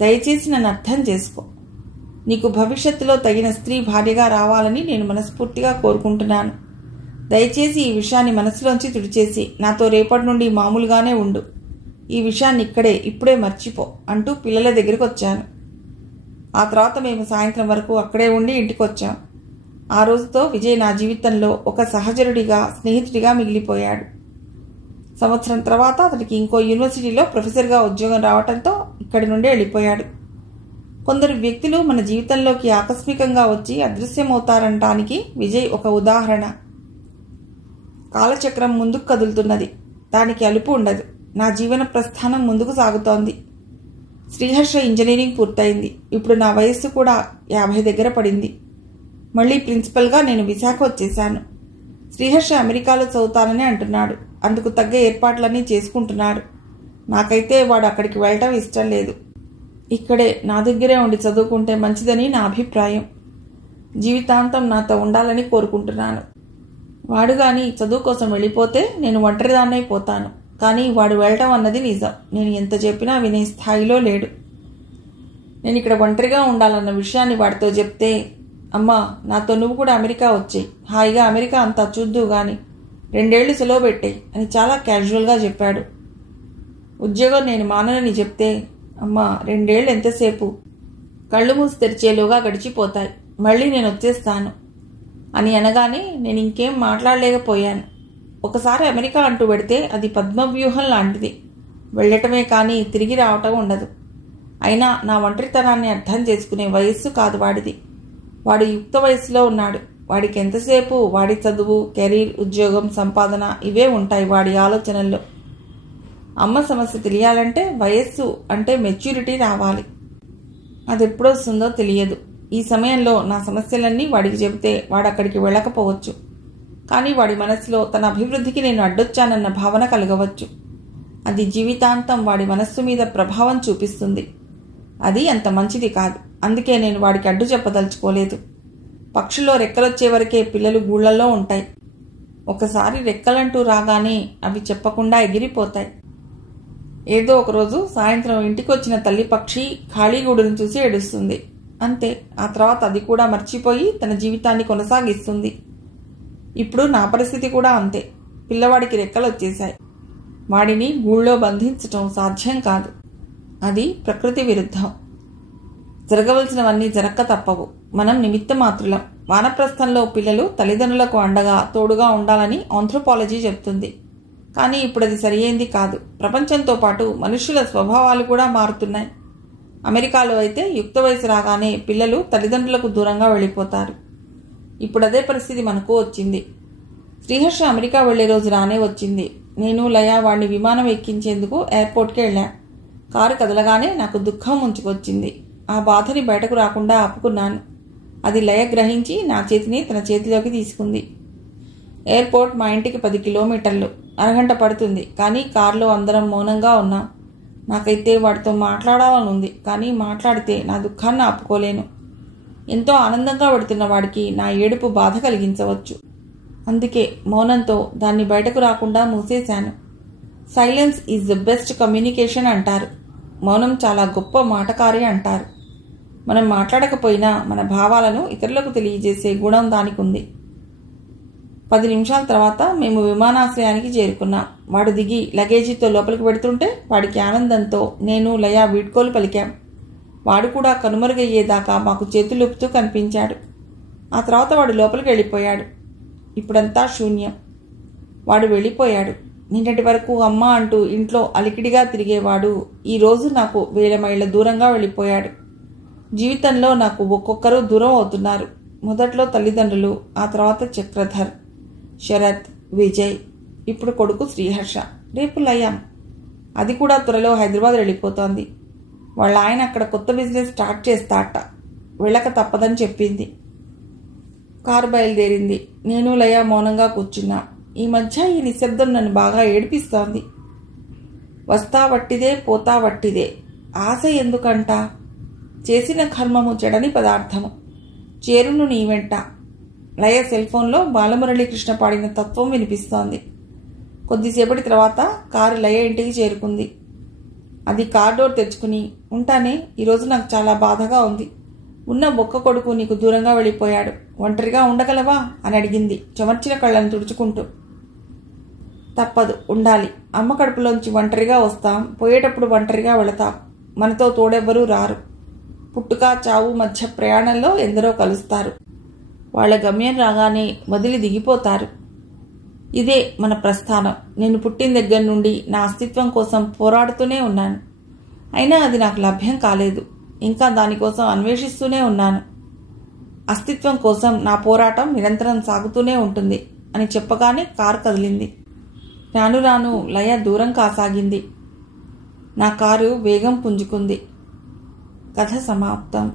దయచేసి నన్ను అర్థం చేసుకో. నీకు భవిష్యత్తులో తగిన స్త్రీ భార్యగా రావాలని నేను మనస్ఫూర్తిగా కోరుకుంటున్నాను. దయచేసి ఈ విషయాన్ని మనసులోంచి తుడిచేసి నాతో రేపటి నుండి మామూలుగానే ఉండు. ఈ విషయాన్ని ఇప్పుడే మర్చిపో అంటూ పిల్లల దగ్గరికి వచ్చాను. ఆ తర్వాత మేము సాయంత్రం వరకు అక్కడే ఉండి ఇంటికి వచ్చాం. ఆ రోజుతో విజయ్ నా జీవితంలో ఒక సహచరుడిగా, స్నేహితుడిగా మిగిలిపోయాడు. సంవత్సరం తర్వాత అతడికి ఇంకో యూనివర్సిటీలో ప్రొఫెసర్గా ఉద్యోగం రావడంతో ఇక్కడి నుండి వెళ్ళిపోయాడు. కొందరు వ్యక్తులు మన జీవితంలోకి ఆకస్మికంగా వచ్చి అదృశ్యమవుతారనటానికి విజయ్ ఒక ఉదాహరణ. కాలచక్రం ముందుకు కదులుతున్నది, దానికి అలుపు ఉండదు. నా జీవన ప్రస్థానం ముందుకు సాగుతోంది. శ్రీహర్ష ఇంజనీరింగ్ పూర్తయింది. ఇప్పుడు నా వయస్సు కూడా 50 దగ్గర పడింది. మళ్ళీ ప్రిన్సిపల్గా నేను విశాఖ వచ్చేశాను. శ్రీహర్ష అమెరికాలో చదువుతానని అంటున్నాడు. అందుకు తగ్గ ఏర్పాట్లన్నీ చేసుకుంటున్నాడు. నాకైతే వాడు అక్కడికి వెళ్ళటం ఇష్టం లేదు. ఇక్కడే నా దగ్గరే ఉండి చదువుకుంటే మంచిదని నా అభిప్రాయం. జీవితాంతం నాతో ఉండాలని కోరుకుంటున్నాను. వాడు కానీ చదువు కోసం వెళ్ళిపోతే నేను ఒంటరిదాన్నైపోతాను. కానీ వాడు వెళ్ళటం అన్నది నిజం. నేను ఎంత చెప్పినా వినే స్థాయిలో లేడు. నేను ఇక్కడ ఒంటరిగా ఉండాలన్న విషయాన్ని వాడితో చెప్తే, అమ్మా నాతో నువ్వు కూడా అమెరికా వచ్చేయి, హాయిగా అమెరికా అంతా చూద్దు గాని 2 ఏళ్లు సెలవు పెట్టేయి అని చాలా క్యాజువల్గా చెప్పాడు. ఉద్యోగం నేను మాననని చెప్తే, అమ్మా 2 ఏళ్ళు ఎంతసేపు, కళ్ళు మూసి తెరిచేలోగా గడిచిపోతాయి, మళ్ళీ నేను వచ్చేస్తాను అని అనగానే నేను ఇంకేం మాట్లాడలేకపోయాను. ఒకసారి అమెరికా అంటూ పెడితే అది పద్మవ్యూహం లాంటిది. వెళ్ళటమే కానీ తిరిగి రావటం ఉండదు. అయినా నా ఒంటరితనాన్ని అర్థం చేసుకునే వయస్సు కాదు వాడిది. వాడు యుక్త వయసులో ఉన్నాడు. వాడికి ఎంతసేపు వాడి చదువు, కెరీర్, ఉద్యోగం, సంపాదన ఇవే ఉంటాయి వాడి ఆలోచనల్లో. అమ్మ సమస్య తెలియాలంటే వయస్సు అంటే మెచ్యూరిటీ రావాలి. అది ఎప్పుడొస్తుందో తెలియదు. ఈ సమయంలో నా సమస్యలన్నీ వాడికి చెబితే వాడు అక్కడికి వెళ్ళకపోవచ్చు. కానీ వాడి మనసులో తన అభివృద్ధికి నేను అడ్డొచ్చానన్న భావన కలగవచ్చు. అది జీవితాంతం వాడి మనస్సు మీద ప్రభావం చూపిస్తుంది. అది అంత మంచిది కాదు. అందుకే నేను వాడికి అడ్డు చెప్పదలుచుకోలేదు. పక్షుల్లో రెక్కలొచ్చే వరకే పిల్లలు గూళ్లలో ఉంటాయి. ఒకసారి రెక్కలంటూ రాగానే అవి చెప్పకుండా ఎగిరిపోతాయి. ఏదో ఒకరోజు సాయంత్రం ఇంటికి వచ్చిన తల్లి పక్షి ఖాళీ గూడును చూసి ఏడుస్తుంది. అంతే. ఆ తర్వాత అది కూడా మర్చిపోయి తన జీవితాన్ని కొనసాగిస్తుంది. ఇప్పుడు నా పరిస్థితి కూడా అంతే. పిల్లవాడికి రెక్కలు వచ్చేశాయి. వాడిని గూళ్ళో బంధించటం సాధ్యం కాదు. అది ప్రకృతి విరుద్ధం. జరగవలసినవన్నీ జరక్క తప్పవు. మనం నిమిత్త మాత్రులం. వానప్రస్థంలో పిల్లలు తల్లిదండ్రులకు అండగా, తోడుగా ఉండాలని ఆంథ్రోపాలజీ చెప్తుంది. కానీ ఇప్పుడు అది సరియైంది కాదు. ప్రపంచంతో పాటు మనుష్యుల స్వభావాలు కూడా మారుతున్నాయి. అమెరికాలో అయితే యుక్త వయసు రాగానే పిల్లలు తల్లిదండ్రులకు దూరంగా వెళ్ళిపోతారు. ఇప్పుడు అదే పరిస్థితి మనకు వచ్చింది. శ్రీహర్ష అమెరికా వెళ్లే రోజు రానే వచ్చింది. నేను లయ వాడిని విమానం ఎక్కించేందుకు ఎయిర్పోర్ట్కి వెళ్ళా. కారు కదలగానే నాకు దుఃఖం ముంచుకొచ్చింది. ఆ బాధని బయటకు రాకుండా ఆపుకున్నాను. అది లయ గ్రహించి నా చేతిని తన చేతిలోకి తీసుకుంది. ఎయిర్పోర్ట్ మా ఇంటికి 10 కిలోమీటర్లు. అరగంట పడుతుంది. కానీ కారులో అందరం మౌనంగా ఉన్నాం. నాకైతే వాడితో మాట్లాడాలనుంది. కానీ మాట్లాడితే నా దుఃఖాన్ని ఆపుకోలేను. ఎంతో ఆనందంగా పడుతున్న వాడికి నా ఏడుపు బాధ కలిగించవచ్చు. అందుకే మౌనంతో దాన్ని బయటకు రాకుండా మూసేశాను. Silence is the best communication అంటారు. మౌనం చాలా గొప్ప మాటకారి అంటారు. మనం మాట్లాడకపోయినా మన భావాలను ఇతరులకు తెలియజేసే గుణం దానికి ఉంది. 10 నిమిషాల తర్వాత మేము విమానాశ్రయానికి చేరుకున్నాం. వాడు దిగి లగేజీతో లోపలికి పెడుతుంటే వాడికి ఆనందంతో నేను లయ వీడ్కోలు పలికాం. వాడు కూడా కనుమరుగయ్యేదాకా మాకు చేతులుపుతూ కనిపించాడు. ఆ తర్వాత వాడు లోపలికి వెళ్ళిపోయాడు. ఇప్పుడంతా శూన్యం. వాడు వెళ్ళిపోయాడు. నిన్నటి వరకు అమ్మ అంటూ ఇంట్లో అలికిడిగా తిరిగేవాడు ఈరోజు నాకు 1000 మైళ్ళ దూరంగా వెళ్ళిపోయాడు. జీవితంలో నాకు ఒక్కొక్కరు దూరం అవుతున్నారు. మొదట్లో తల్లిదండ్రులు, ఆ తర్వాత చక్రధర్, శరత్, విజయ్, ఇప్పుడు కొడుకు శ్రీహర్ష, రేపు లయం. అది కూడా త్వరలో హైదరాబాద్ వెళ్ళిపోతోంది. వాళ్ళ ఆయన అక్కడ కొత్త బిజినెస్ స్టార్ట్ చేస్తాట. వెళ్ళక తప్పదని చెప్పింది. కారు బయలుదేరింది. నేను లయ మౌనంగా కూర్చున్నా. ఈ మధ్య ఈ నిశ్శబ్దం నన్ను బాగా ఏడిపిస్తోంది. వస్తా వట్టిదే, పోతా వట్టిదే. ఆశ ఎందుకంట? చేసిన కర్మము చెడని పదార్థము. చేరును నీ వెంట. లయ సెల్ ఫోన్లో బాలమురళీకృష్ణ పాడిన తత్వం వినిపిస్తోంది. కొద్దిసేపటి తర్వాత కారు లయ ఇంటికి చేరుకుంది. అది కార్ డోర్ తెచ్చుకుని, ఉంటానే, ఈరోజు నాకు చాలా బాధగా ఉంది. ఉన్న బొక్క కొడుకు నీకు దూరంగా వెళ్ళిపోయాడు. ఒంటరిగా ఉండగలవా అని అడిగింది చెమర్చిన కళ్ళను తుడుచుకుంటూ. తప్పదు, ఉండాలి. అమ్మ కడుపులోంచి ఒంటరిగా వస్తాం, పోయేటప్పుడు ఒంటరిగా వెళతాం. మనతో తోడెవ్వరూ రారు. పుట్టుక చావు మధ్య ప్రయాణంలో ఎందరో కలుస్తారు. వాళ్ళ గమ్యం రాగానే వదిలి దిగిపోతారు. ఇదే మన ప్రస్థానం. నేను పుట్టిన దగ్గర నుండి నా అస్తిత్వం కోసం పోరాడుతూనే ఉన్నాను. అయినా అది నాకు లభ్యం కాలేదు. ఇంకా దానికోసం అన్వేషిస్తూనే ఉన్నాను. అస్తిత్వం కోసం నా పోరాటం నిరంతరం సాగుతూనే ఉంటుంది అని చెప్పగానే కారు కదిలింది. రాను రాను లయ దూరం కాసాగింది. నా కారు వేగం పుంజుకుంది. కథ సమాప్తం.